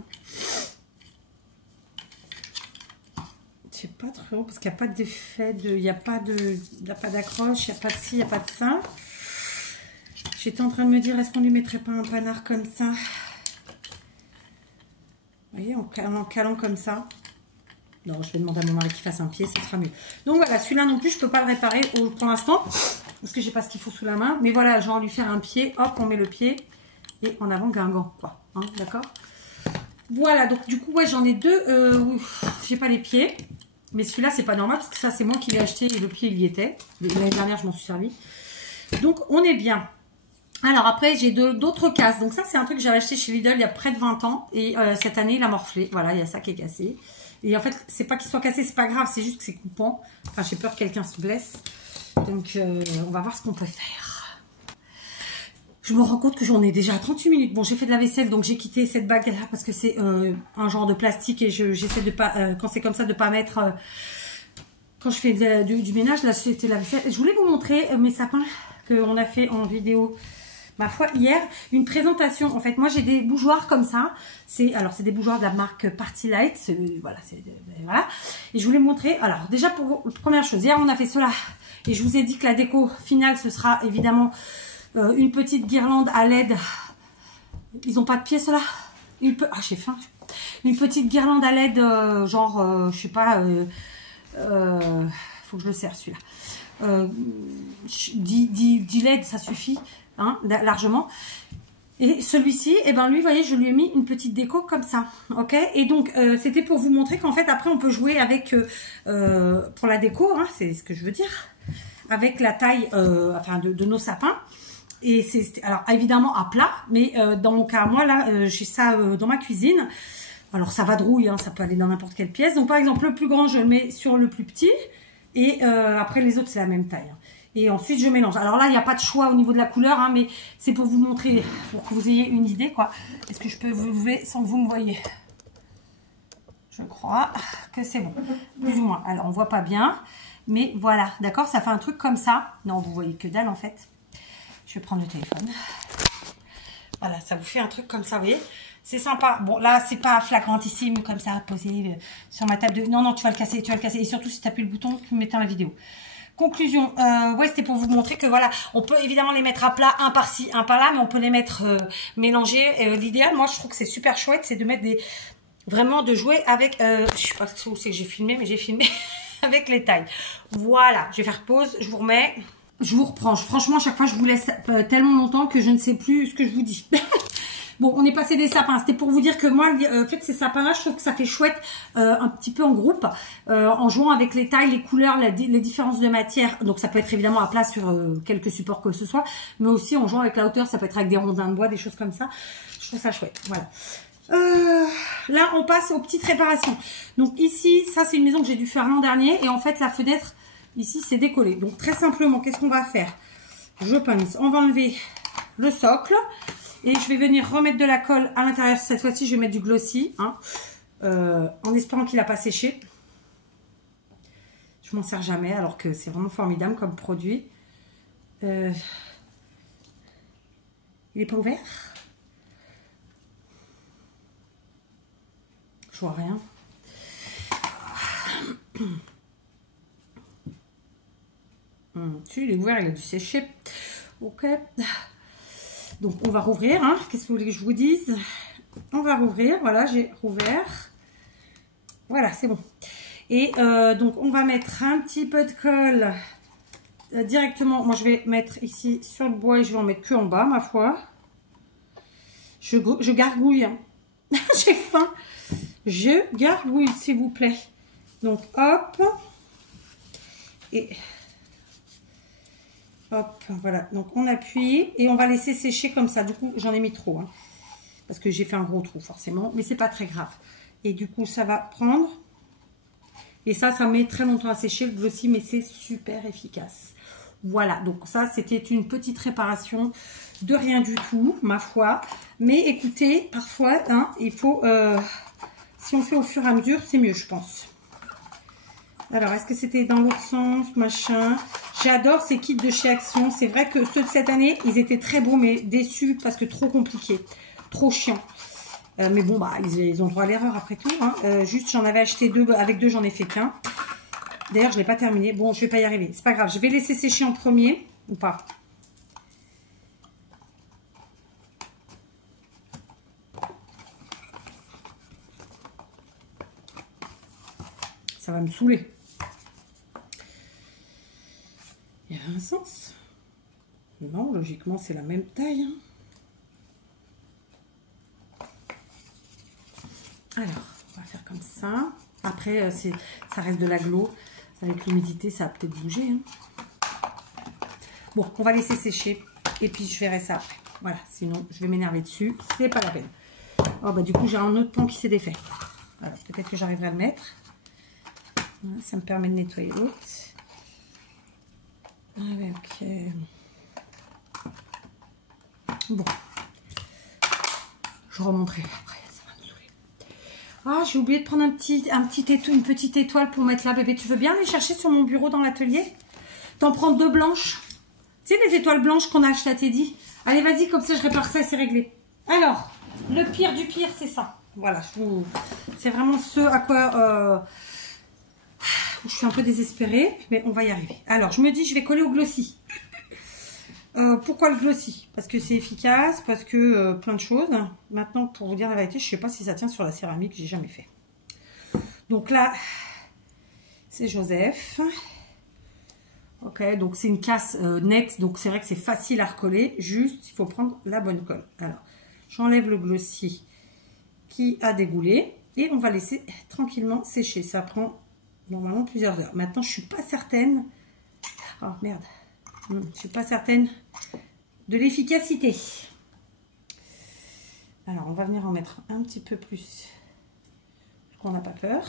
Je sais pas trop, parce qu'il n'y a pas d'effet de... Il n'y a pas d'accroche, il n'y a pas de ci, il n'y a pas de ça. J'étais en train de me dire, est-ce qu'on lui mettrait pas un panard comme ça? Vous voyez, en calant comme ça. Non, je vais demander à mon mari qu'il fasse un pied, ça sera mieux. Donc voilà, celui-là non plus, je ne peux pas le réparer pour l'instant, parce que j'ai pas ce qu'il faut sous la main. Mais voilà, genre lui faire un pied, hop, on met le pied. Et en avant Guingamp, quoi. Hein, d'accord? Voilà, donc du coup, ouais, j'en ai deux. J'ai pas les pieds. Mais celui-là, c'est pas normal, parce que ça, c'est moi qui l'ai acheté et le pied, il y était. L'année dernière, je m'en suis servi. Donc, on est bien. Alors, après, j'ai d'autres casses. Donc, ça, c'est un truc que j'avais acheté chez Lidl il y a près de 20 ans. Et cette année, il a morflé. Voilà, il y a ça qui est cassé. Et en fait, c'est pas qu'il soit cassé, c'est pas grave. C'est juste que c'est coupant. Enfin, j'ai peur que quelqu'un se blesse. Donc, on va voir ce qu'on peut faire. Je me rends compte que j'en ai déjà 38 minutes. Bon, j'ai fait de la vaisselle, donc j'ai quitté cette bague là parce que c'est un genre de plastique et j'essaie de pas, quand c'est comme ça, de pas mettre, quand je fais du ménage, là c'était la vaisselle. Je voulais vous montrer mes sapins qu'on a fait en vidéo, ma foi, hier. Une présentation, en fait, moi j'ai des bougeoirs comme ça. Alors c'est des bougeoirs de la marque Party Light, voilà, voilà. Et je voulais montrer, alors déjà pour première chose, hier on a fait cela. Et je vous ai dit que la déco finale, ce sera évidemment... une petite guirlande à LED. Ils ont pas de pied, ceux-là. Ah, j'ai faim. Une petite guirlande à LED, genre, je sais pas. Faut que je le serre, celui-là. 10 LED, ça suffit, hein, largement. Et celui-ci, eh ben lui, vous voyez, je lui ai mis une petite déco comme ça, ok. Et donc, c'était pour vous montrer qu'en fait, après, on peut jouer avec, pour la déco, hein, c'est ce que je veux dire, avec la taille, enfin, de nos sapins. Et c'est alors évidemment à plat, mais dans mon cas, moi là, j'ai ça dans ma cuisine. Alors ça vadrouille, hein, ça peut aller dans n'importe quelle pièce. Donc par exemple, le plus grand, je le mets sur le plus petit. Et après les autres, c'est la même taille. Et ensuite, je mélange. Alors là, il n'y a pas de choix au niveau de la couleur, hein, mais c'est pour vous montrer, pour que vous ayez une idée, quoi. Est-ce que je peux vous lever sans que vous me voyez? Je crois que c'est bon, plus ou moins. Alors on voit pas bien, mais voilà, d'accord, ça fait un truc comme ça. Non, vous voyez que dalle en fait. Je vais prendre le téléphone. Voilà, ça vous fait un truc comme ça, vous voyez. C'est sympa. Bon, là, c'est pas flagrantissime comme ça, posé sur ma table de... Non, non, tu vas le casser, tu vas le casser. Et surtout, si tu appuies le bouton, tu m'éteins la vidéo. Conclusion. Ouais, c'était pour vous montrer que voilà, on peut évidemment les mettre à plat, un par-ci, un par-là, mais on peut les mettre mélangés. L'idéal, moi, je trouve que c'est super chouette, c'est de mettre des... Vraiment, de jouer avec... je sais pas où c'est que j'ai filmé, mais j'ai filmé avec les tailles. Voilà, je vais faire pause, je vous remets... Je vous reprends. Franchement, chaque fois, je vous laisse tellement longtemps que je ne sais plus ce que je vous dis. Bon, on est passé des sapins. C'était pour vous dire que moi, en fait, ces sapins-là, je trouve que ça fait chouette un petit peu en groupe, en jouant avec les tailles, les couleurs, les différences de matière. Donc, ça peut être évidemment à plat sur quelques supports que ce soit, mais aussi en jouant avec la hauteur. Ça peut être avec des rondins de bois, des choses comme ça. Je trouve ça chouette. Voilà. Là, on passe aux petites réparations. Donc ici, ça, c'est une maison que j'ai dû faire l'an dernier. Et en fait, la fenêtre... Ici, c'est décollé. Donc, très simplement, qu'est-ce qu'on va faire? Je pince. On va enlever le socle. Et je vais venir remettre de la colle à l'intérieur. Cette fois-ci, je vais mettre du glossy. Hein. en espérant qu'il n'a pas séché. Je m'en sers jamais alors que c'est vraiment formidable comme produit. Il n'est pas ouvert. Je vois rien. Si, il est ouvert, il a dû sécher. Ok. Donc on va rouvrir. Hein. Qu'est-ce que vous voulez que je vous dise? On va rouvrir. Voilà, j'ai rouvert. Voilà, c'est bon. Et donc on va mettre un petit peu de colle directement. Moi je vais mettre ici sur le bois et je vais en mettre que en bas, ma foi. Je gargouille. Hein. J'ai faim. Je gargouille, s'il vous plaît. Donc hop. Et hop, voilà. Donc on appuie et on va laisser sécher comme ça. Du coup, j'en ai mis trop. Hein, parce que j'ai fait un gros trou forcément. Mais c'est pas très grave. Et du coup, ça va prendre. Et ça met très longtemps à sécher le glossy, mais c'est super efficace. Voilà, donc ça, c'était une petite réparation de rien du tout, ma foi. Mais écoutez, parfois, hein, il faut... si on fait au fur et à mesure, c'est mieux, je pense. Alors, est-ce que c'était dans l'autre sens, machin? J'adore ces kits de chez Action. C'est vrai que ceux de cette année, ils étaient très beaux, mais déçus parce que trop compliqués, trop chiants. Mais bon, bah, ils ont droit à l'erreur après tout. Hein. Juste, j'en avais acheté 2. Avec 2, j'en ai fait qu'un. D'ailleurs, je ne l'ai pas terminé. Bon, je ne vais pas y arriver. C'est pas grave. Je vais laisser sécher en premier. Ou pas. Ça va me saouler. Il y a un sens. Non, logiquement, c'est la même taille. Hein. Alors, on va faire comme ça. Après, ça reste de l'agglo. Avec l'humidité, ça va peut-être bouger. Hein. Bon, on va laisser sécher. Et puis, je verrai ça après. Voilà, sinon, je vais m'énerver dessus. C'est pas la peine. Oh, bah, du coup, j'ai un autre pan qui s'est défait. Voilà, peut-être que j'arriverai à le mettre. Voilà, ça me permet de nettoyer l'autre. Allez, ok. Bon. Je remonterai après. Ah, j'ai oublié de prendre une petite étoile pour mettre là, bébé. Tu veux bien aller chercher sur mon bureau dans l'atelier? T'en prends 2 blanches. Tu sais, les étoiles blanches qu'on a achetées à Teddy. Allez, vas-y, comme ça, je répare ça et c'est réglé. Alors, le pire du pire, c'est ça. Voilà, c'est vraiment ce à quoi je suis un peu désespérée. Mais on va y arriver. Alors, je me dis, je vais coller au glossy. Pourquoi le glossy? Parce que c'est efficace, parce que plein de choses. Maintenant, pour vous dire la vérité, je ne sais pas si ça tient sur la céramique, j'ai jamais fait. Donc là, c'est Joseph. Ok, donc c'est une casse nette, donc c'est vrai que c'est facile à recoller. Juste, il faut prendre la bonne colle. Alors, j'enlève le glossy qui a dégoulé et on va laisser tranquillement sécher. Ça prend normalement plusieurs heures. Maintenant, je ne suis pas certaine. Oh merde. Je ne suis pas certaine de l'efficacité. Alors, on va venir en mettre un petit peu plus. Qu'on n'a pas peur.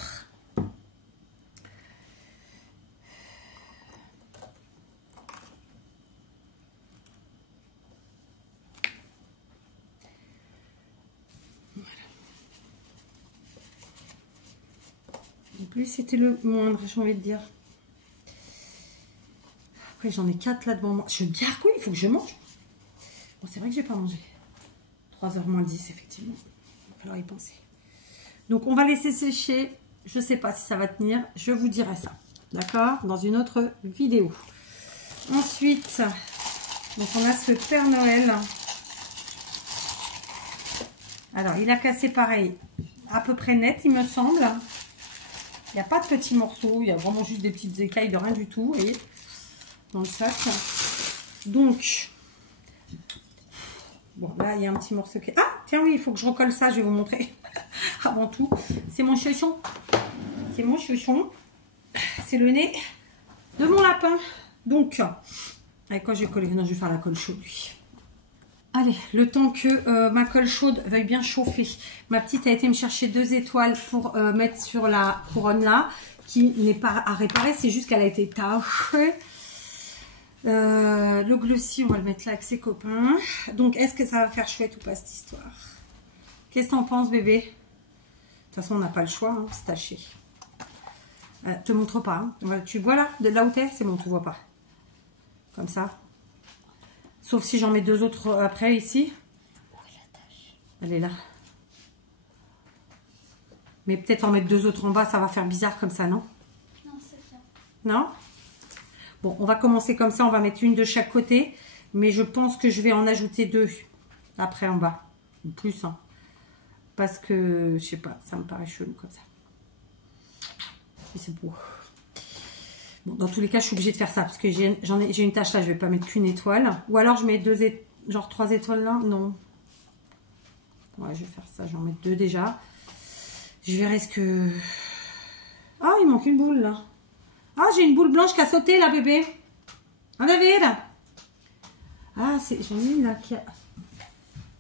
Voilà. Donc, lui, c'était le moindre, j'ai envie de dire. Après, j'en ai 4 là devant moi. Je gargouille, il faut que je mange. Bon, c'est vrai que j'ai pas mangé. 3h moins 10, effectivement. Il va falloir y penser. Donc, on va laisser sécher. Je ne sais pas si ça va tenir. Je vous dirai ça. D'accord? Dans une autre vidéo. Ensuite, donc on a ce Père Noël. Alors, il a cassé pareil. À peu près net, il me semble. Il n'y a pas de petits morceaux. Il y a vraiment juste des petites écailles de rien du tout. Et dans le sac. Donc, bon, là, il y a un petit morceau qui... Ah, tiens, oui, il faut que je recolle ça, je vais vous montrer. Avant tout, c'est mon chouchon. C'est mon chouchon. C'est le nez de mon lapin. Donc, avec quoi je vais coller? Non, je vais faire la colle chaude, lui. Allez, le temps que ma colle chaude veuille bien chauffer. Ma petite a été me chercher 2 étoiles pour mettre sur la couronne là, qui n'est pas à réparer, c'est juste qu'elle a été tachée. Le glossy, on va le mettre là avec ses copains. Donc, est-ce que ça va faire chouette ou pas cette histoire? Qu'est-ce que t'en penses, bébé? De toute façon, on n'a pas le choix, hein, c'est taché. Te montre pas. Hein. Voilà, tu vois là, de là où t'es, c'est bon, tu vois pas. Comme ça. Sauf si j'en mets deux autres après ici. Elle est là. Mais peut-être en mettre deux autres en bas, ça va faire bizarre comme ça, non? Non, c'est bien. Non? Bon, on va commencer comme ça, on va mettre une de chaque côté. Mais je pense que je vais en ajouter deux après en bas. Ou plus, hein. Parce que, je sais pas, ça me paraît chelou comme ça. Et c'est beau. Bon, dans tous les cas, je suis obligée de faire ça. Parce que j'ai une tache là, je vais pas mettre qu'une étoile. Ou alors je mets genre 3 étoiles là. Non. Ouais, je vais faire ça. J'en mets 2 déjà. Je verrai ce que... Ah, il manque une boule là. Ah, j'ai une boule blanche qui a sauté là, bébé. En avez là. Ah, j'en ai une là qui a...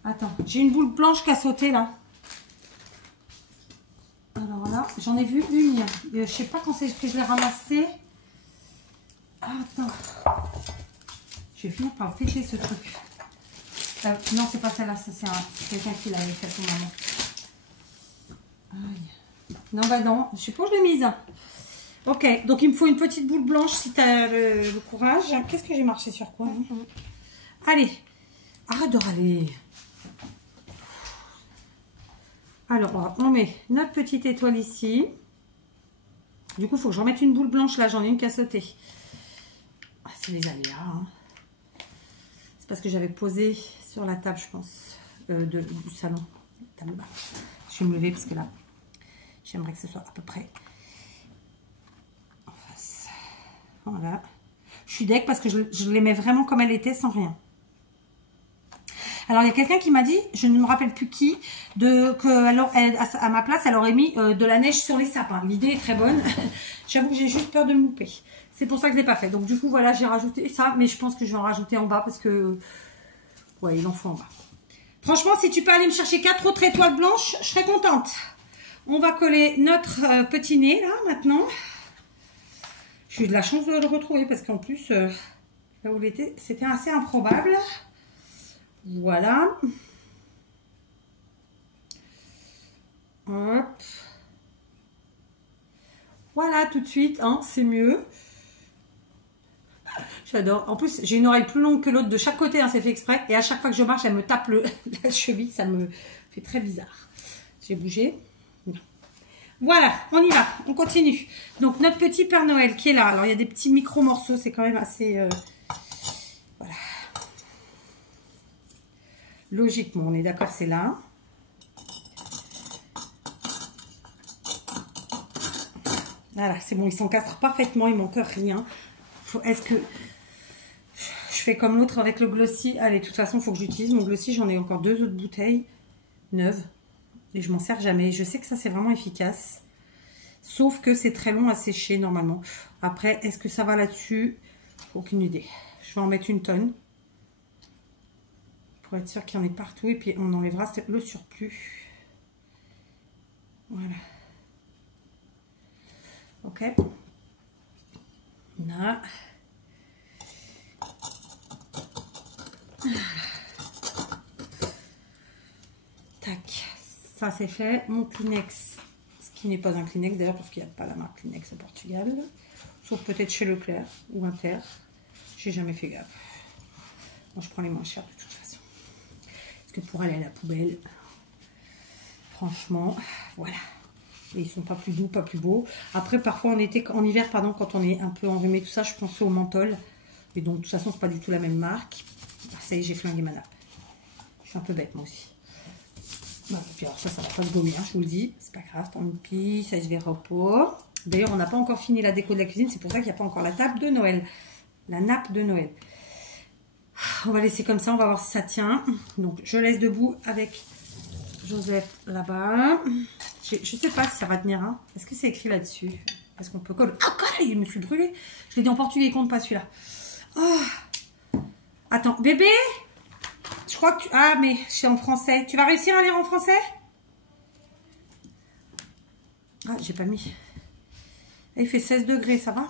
Attends, j'ai une boule blanche qui a sauté là. Alors là, j'en ai vu une. Je sais pas quand c'est que je l'ai ramassée. Ah, attends. Je vais finir par pêcher ce truc. Non, c'est pas celle-là. C'est quelqu'un qui l'avait fait pour maman. Aïe. Non, bah non. Je sais pas où je l'ai mise. Ok, donc il me faut une petite boule blanche si tu as le courage. Qu'est-ce que j'ai marché sur quoi? Allez. Arrête de râler. Alors, on met notre petite étoile ici. Du coup, il faut que j'en mette une boule blanche. Là, j'en ai une qui a sauté. Ah, c'est les aléas. Hein. C'est parce que j'avais posé sur la table, je pense, du salon. Table bas. Je vais me lever parce que là, j'aimerais que ce soit à peu près en face. Voilà. Je suis deg parce que je les mets vraiment comme elle était, sans rien. Alors, il y a quelqu'un qui m'a dit, je ne me rappelle plus qui, à ma place, elle aurait mis de la neige sur les sapins. L'idée est très bonne. J'avoue que j'ai juste peur de me louper. C'est pour ça que je ne l'ai pas fait. Donc, du coup, voilà, j'ai rajouté ça. Mais je pense que je vais en rajouter en bas parce que... Ouais, il en faut en bas. Franchement, si tu peux aller me chercher 4 autres étoiles blanches, je serais contente. On va coller notre petit nez, là, maintenant. J'ai eu de la chance de le retrouver parce qu'en plus, là où il était, c'était assez improbable. Voilà. Hop. Voilà, tout de suite, hein, c'est mieux. J'adore. En plus, j'ai une oreille plus longue que l'autre de chaque côté, hein, c'est fait exprès. Et à chaque fois que je marche, elle me tape la cheville. Ça me fait très bizarre. J'ai bougé. Voilà, on y va. On continue. Donc, notre petit Père Noël qui est là. Alors, il y a des petits micro-morceaux. C'est quand même assez... Voilà. Logiquement, on est d'accord, c'est là. Voilà, c'est bon, il s'encastre parfaitement, il manque rien. Est-ce que je fais comme l'autre avec le glossy? Allez, de toute façon, il faut que j'utilise mon glossy. J'en ai encore 2 autres bouteilles neuves. Et je m'en sers jamais. Je sais que ça, c'est vraiment efficace. Sauf que c'est très long à sécher, normalement. Après, est-ce que ça va là-dessus? Aucune idée. Je vais en mettre une tonne. Pour être sûr qu'il y en ait partout. Et puis, on enlèvera le surplus. Voilà. Ok. Là. Tac. Ça, c'est fait. Mon Kleenex. Ce qui n'est pas un Kleenex, d'ailleurs, parce qu'il n'y a pas la marque Kleenex au Portugal. Sauf peut-être chez Leclerc ou Inter. J'ai jamais fait gaffe. Moi, je prends les moins chers de toute façon. Parce que pour aller à la poubelle, franchement, voilà. Et ils sont pas plus doux, pas plus beaux. Après, parfois en hiver, pardon, quand on est un peu enrhumé, tout ça, je pense au menthol. Mais donc, de toute façon, c'est pas du tout la même marque. Ah, ça y est, j'ai flingué ma nappe. Je suis un peu bête, moi aussi. Voilà, puis alors ça va pas se gommer, hein, je vous le dis. C'est pas grave, tant pis, ça se verra pas. D'ailleurs, on n'a pas encore fini la déco de la cuisine. C'est pour ça qu'il n'y a pas encore la table de Noël. La nappe de Noël. On va laisser comme ça, on va voir si ça tient. Donc, je laisse debout avec Joseph là-bas. Je sais pas si ça va tenir. Hein. Est-ce que c'est écrit là-dessus? Est-ce qu'on peut coller? Ah, je me suis brûlée. Je l'ai dit en portugais, compte pas celui-là. Oh. Attends, bébé? Je crois que tu... Ah, mais c'est en français. Tu vas réussir à lire en français? Ah, j'ai pas mis. Il fait 16 degrés, ça va?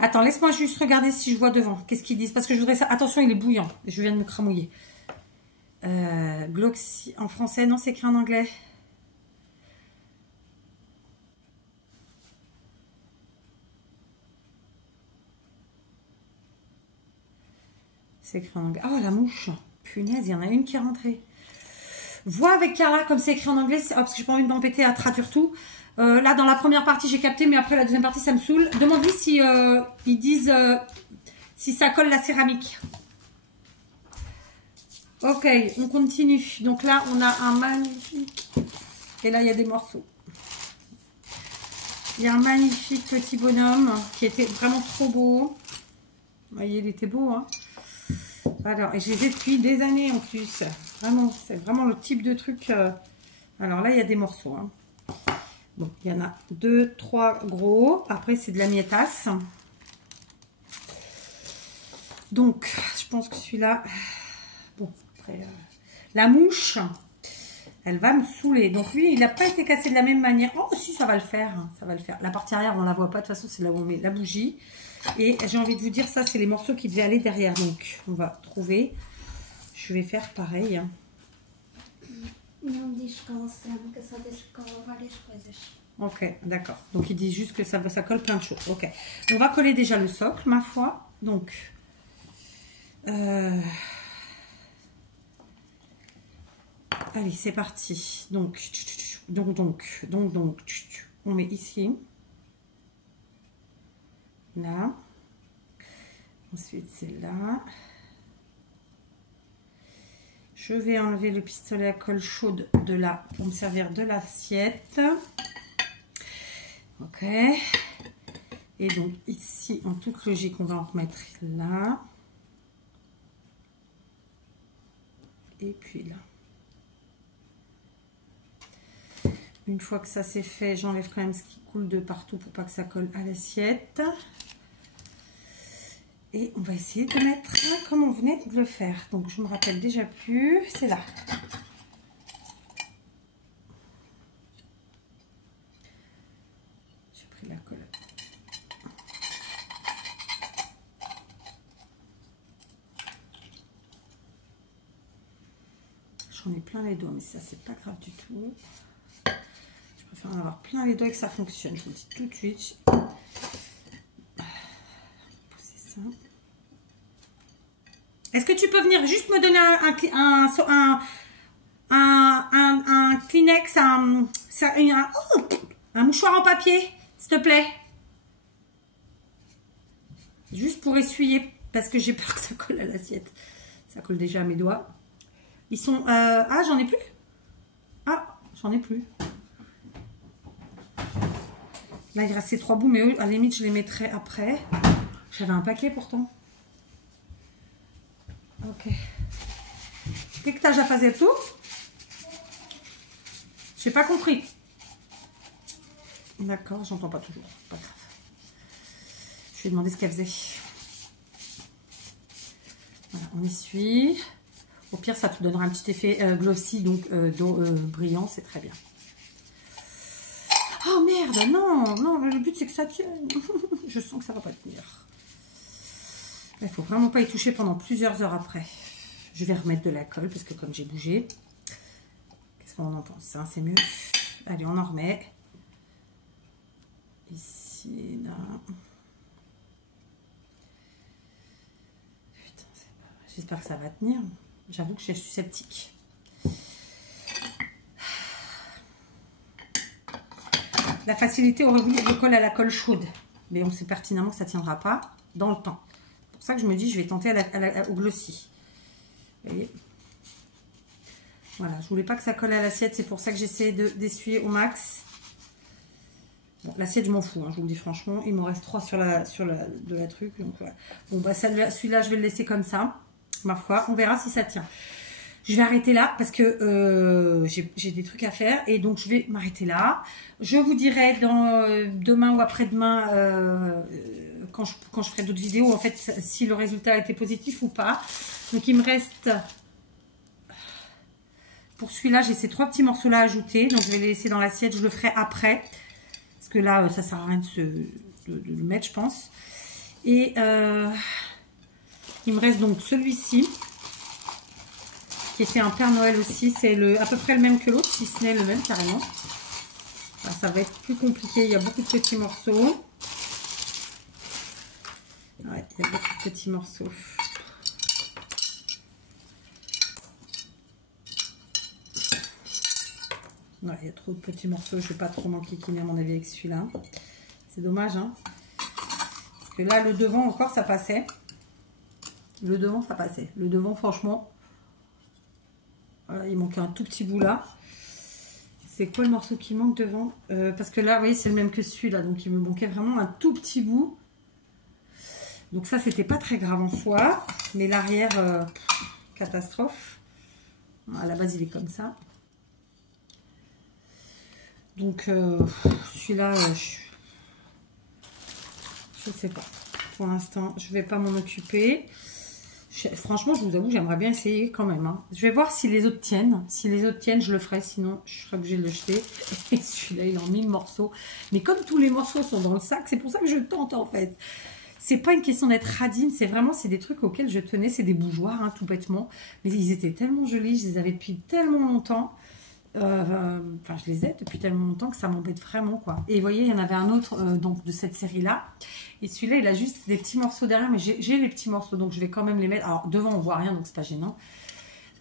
Attends, laisse-moi juste regarder si je vois devant. Qu'est-ce qu'ils disent? Parce que je voudrais ça. Attention, il est bouillant. Je viens de me cramouiller. Gloxy en français, non, c'est écrit en anglais. C'est écrit en anglais. Oh, la mouche. Punaise, il y en a une qui est rentrée. Vois avec Carla, comme c'est écrit en anglais. Oh, parce que j'ai pas envie de m'embêter à traduire tout. Là, dans la première partie, j'ai capté, mais après, la deuxième partie, ça me saoule. Demande-lui si ils disent si ça colle la céramique. Ok, on continue. Donc là, on a un magnifique... Et là, il y a des morceaux. Il y a un magnifique petit bonhomme qui était vraiment trop beau. Vous voyez, il était beau, hein. Alors, et je les ai depuis des années en plus. Vraiment, c'est vraiment le type de truc. Alors là, il y a des morceaux, hein. Bon, il y en a 2, 3 gros. Après, c'est de la miettasse. Donc, je pense que celui-là... Bon, après, la mouche, elle va me saouler. Donc, lui, il n'a pas été cassé de la même manière. Oh, si, ça va le faire. Ça va le faire. La partie arrière, on ne la voit pas. De toute façon, c'est là où on met la bougie. Et j'ai envie de vous dire, ça, c'est les morceaux qui devaient aller derrière. Donc, on va trouver. Je vais faire pareil. Não diz qual cerâmica, só diz que cola várias coisas. Ok, d'accord. Donc, il dit juste que ça colle plein de choses. Ok. On va coller déjà le socle, ma foi. Donc, allez, c'est parti. Donc, on met ici. Là. Ensuite, c'est là. Je vais enlever le pistolet à colle chaude de là pour me servir de l'assiette. Ok. Et donc ici, en toute logique, on va en remettre là. Et puis là. Une fois que ça c'est fait, j'enlève quand même ce qui coule de partout pour pas que ça colle à l'assiette. Et on va essayer de mettre comme on venait de le faire. Donc je me rappelle déjà plus. C'est là. J'ai pris la colle. J'en ai plein les doigts, mais ça c'est pas grave du tout. Je préfère en avoir plein les doigts et que ça fonctionne. Je vous le dis tout de suite. Est-ce que tu peux venir juste me donner un Kleenex, un mouchoir en papier, s'il te plaît? Juste pour essuyer, parce que j'ai peur que ça colle à l'assiette. Ça colle déjà à mes doigts. Ils sont... Ah, j'en ai plus? Ah, j'en ai plus. Là, il restait 3 bouts, mais eux, à la limite, je les mettrai après. J'avais un paquet pourtant. Ok. Qu'est-ce que tu as déjà fait tout? J'ai pas compris. D'accord, j'entends pas toujours. C'est pas grave. Je lui ai demandé ce qu'elle faisait. Voilà, on essuie. Au pire, ça te donnera un petit effet glossy, donc brillant, c'est très bien. Oh merde, non, non, le but c'est que ça tienne. Je sens que ça va pas tenir. Il faut vraiment pas y toucher pendant plusieurs heures après. Je vais remettre de la colle parce que comme j'ai bougé, qu'est-ce qu'on en pense, hein, c'est mieux. Allez, on en remet. Ici, là. Putain, c'est pas vrai. J'espère que ça va tenir. J'avoue que je suis sceptique. La facilité aurait voulu que je colle à la colle chaude. Mais on sait pertinemment que ça ne tiendra pas dans le temps. C'est pour ça que je me dis je vais tenter au glossy. Vous voyez? Voilà, je voulais pas que ça colle à l'assiette. C'est pour ça que j'essaie d'essuyer au max. Bon, l'assiette, je m'en fous, hein, je vous le dis franchement. Il m'en reste 3 sur la truc. Donc, voilà. Bon, bah, celui-là, je vais le laisser comme ça. Ma foi, on verra si ça tient. Je vais arrêter là parce que j'ai des trucs à faire et donc je vais m'arrêter là. Je vous dirai demain ou après-demain quand je ferai d'autres vidéos en fait si le résultat a été positif ou pas. Donc il me reste pour celui-là j'ai ces 3 petits morceaux là à ajouter. Donc je vais les laisser dans l'assiette, je le ferai après parce que là ça sert à rien de le mettre je pense. Et il me reste donc celui-ci. Qui était un Père Noël aussi, c'est à peu près le même que l'autre, si ce n'est le même carrément. Alors, ça va être plus compliqué, il y a beaucoup de petits morceaux. Ouais, il y a beaucoup de petits morceaux. Ouais, il y a trop de petits morceaux. Je ne vais pas trop m'enquiquiner à mon avis avec celui-là. C'est dommage, hein. Parce que là, le devant encore, ça passait. Le devant, ça passait. Le devant, franchement, voilà, il manquait un tout petit bout là. C'est quoi le morceau qui manque devant? Parce que là, vous voyez, c'est le même que celui-là. Donc, il me manquait vraiment un tout petit bout. Donc, ça, c'était pas très grave en soi. Mais l'arrière, catastrophe. À la base, il est comme ça. Donc, celui-là, je sais pas. Pour l'instant, je vais pas m'en occuper. Franchement, je vous avoue, j'aimerais bien essayer quand même. Hein. Je vais voir si les autres tiennent. Si les autres tiennent, je le ferai. Sinon, je serai obligée de le jeter. Et celui-là, il est en 1000 morceaux. Mais comme tous les morceaux sont dans le sac, c'est pour ça que je tente en fait. C'est pas une question d'être radine. C'est vraiment, c'est des trucs auxquels je tenais. C'est des bougeoirs, hein, tout bêtement. Mais ils étaient tellement jolis. Je les avais depuis tellement longtemps. Enfin, je les ai depuis tellement longtemps que ça m'embête vraiment, quoi. Et vous voyez, il y en avait un autre donc de cette série-là. Et celui-là, il a juste des petits morceaux derrière, mais j'ai les petits morceaux, donc je vais quand même les mettre. Alors, devant, on voit rien, donc c'est pas gênant.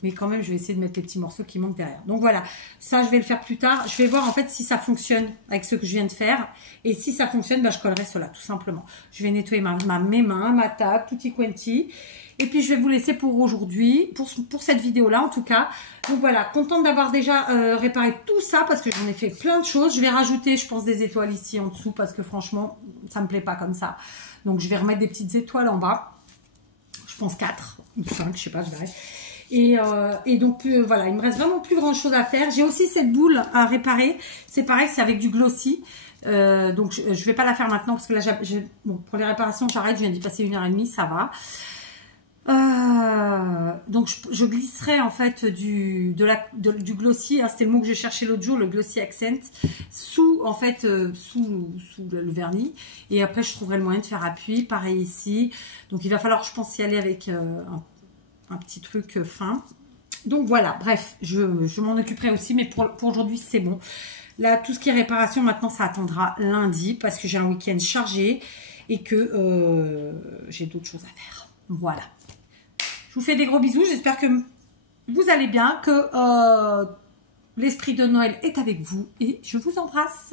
Mais quand même, je vais essayer de mettre les petits morceaux qui manquent derrière. Donc voilà, ça, je vais le faire plus tard. Je vais voir, en fait, si ça fonctionne avec ce que je viens de faire. Et si ça fonctionne, bah, je collerai cela, tout simplement. Je vais nettoyer mes mains, ma table, tutti quanti. Et puis, je vais vous laisser pour aujourd'hui, pour cette vidéo-là, en tout cas. Donc voilà, contente d'avoir déjà réparé tout ça, parce que j'en ai fait plein de choses. Je vais rajouter, je pense, des étoiles ici en dessous, parce que franchement, ça me plaît pas comme ça. Donc, je vais remettre des petites étoiles en bas. Je pense 4 ou 5, je sais pas, je verrai. Et donc, voilà, il me reste vraiment plus grand chose à faire. J'ai aussi cette boule à réparer. C'est pareil, c'est avec du glossy. Donc, je vais pas la faire maintenant, parce que là, bon, pour les réparations, j'arrête. Je viens d'y passer 1h30, ça va. Donc je glisserai en fait du glossy, hein, c'était le mot que j'ai cherché l'autre jour, le glossy accent, sous en fait sous le vernis, et après je trouverai le moyen de faire appui, pareil ici. Donc il va falloir, je pense, y aller avec un petit truc fin. Donc voilà, bref, je m'en occuperai aussi, mais pour aujourd'hui c'est bon. Là, tout ce qui est réparation maintenant, ça attendra lundi, parce que j'ai un week-end chargé et que j'ai d'autres choses à faire. Voilà. Je vous fais des gros bisous. J'espère que vous allez bien, que l'esprit de Noël est avec vous. Et je vous embrasse.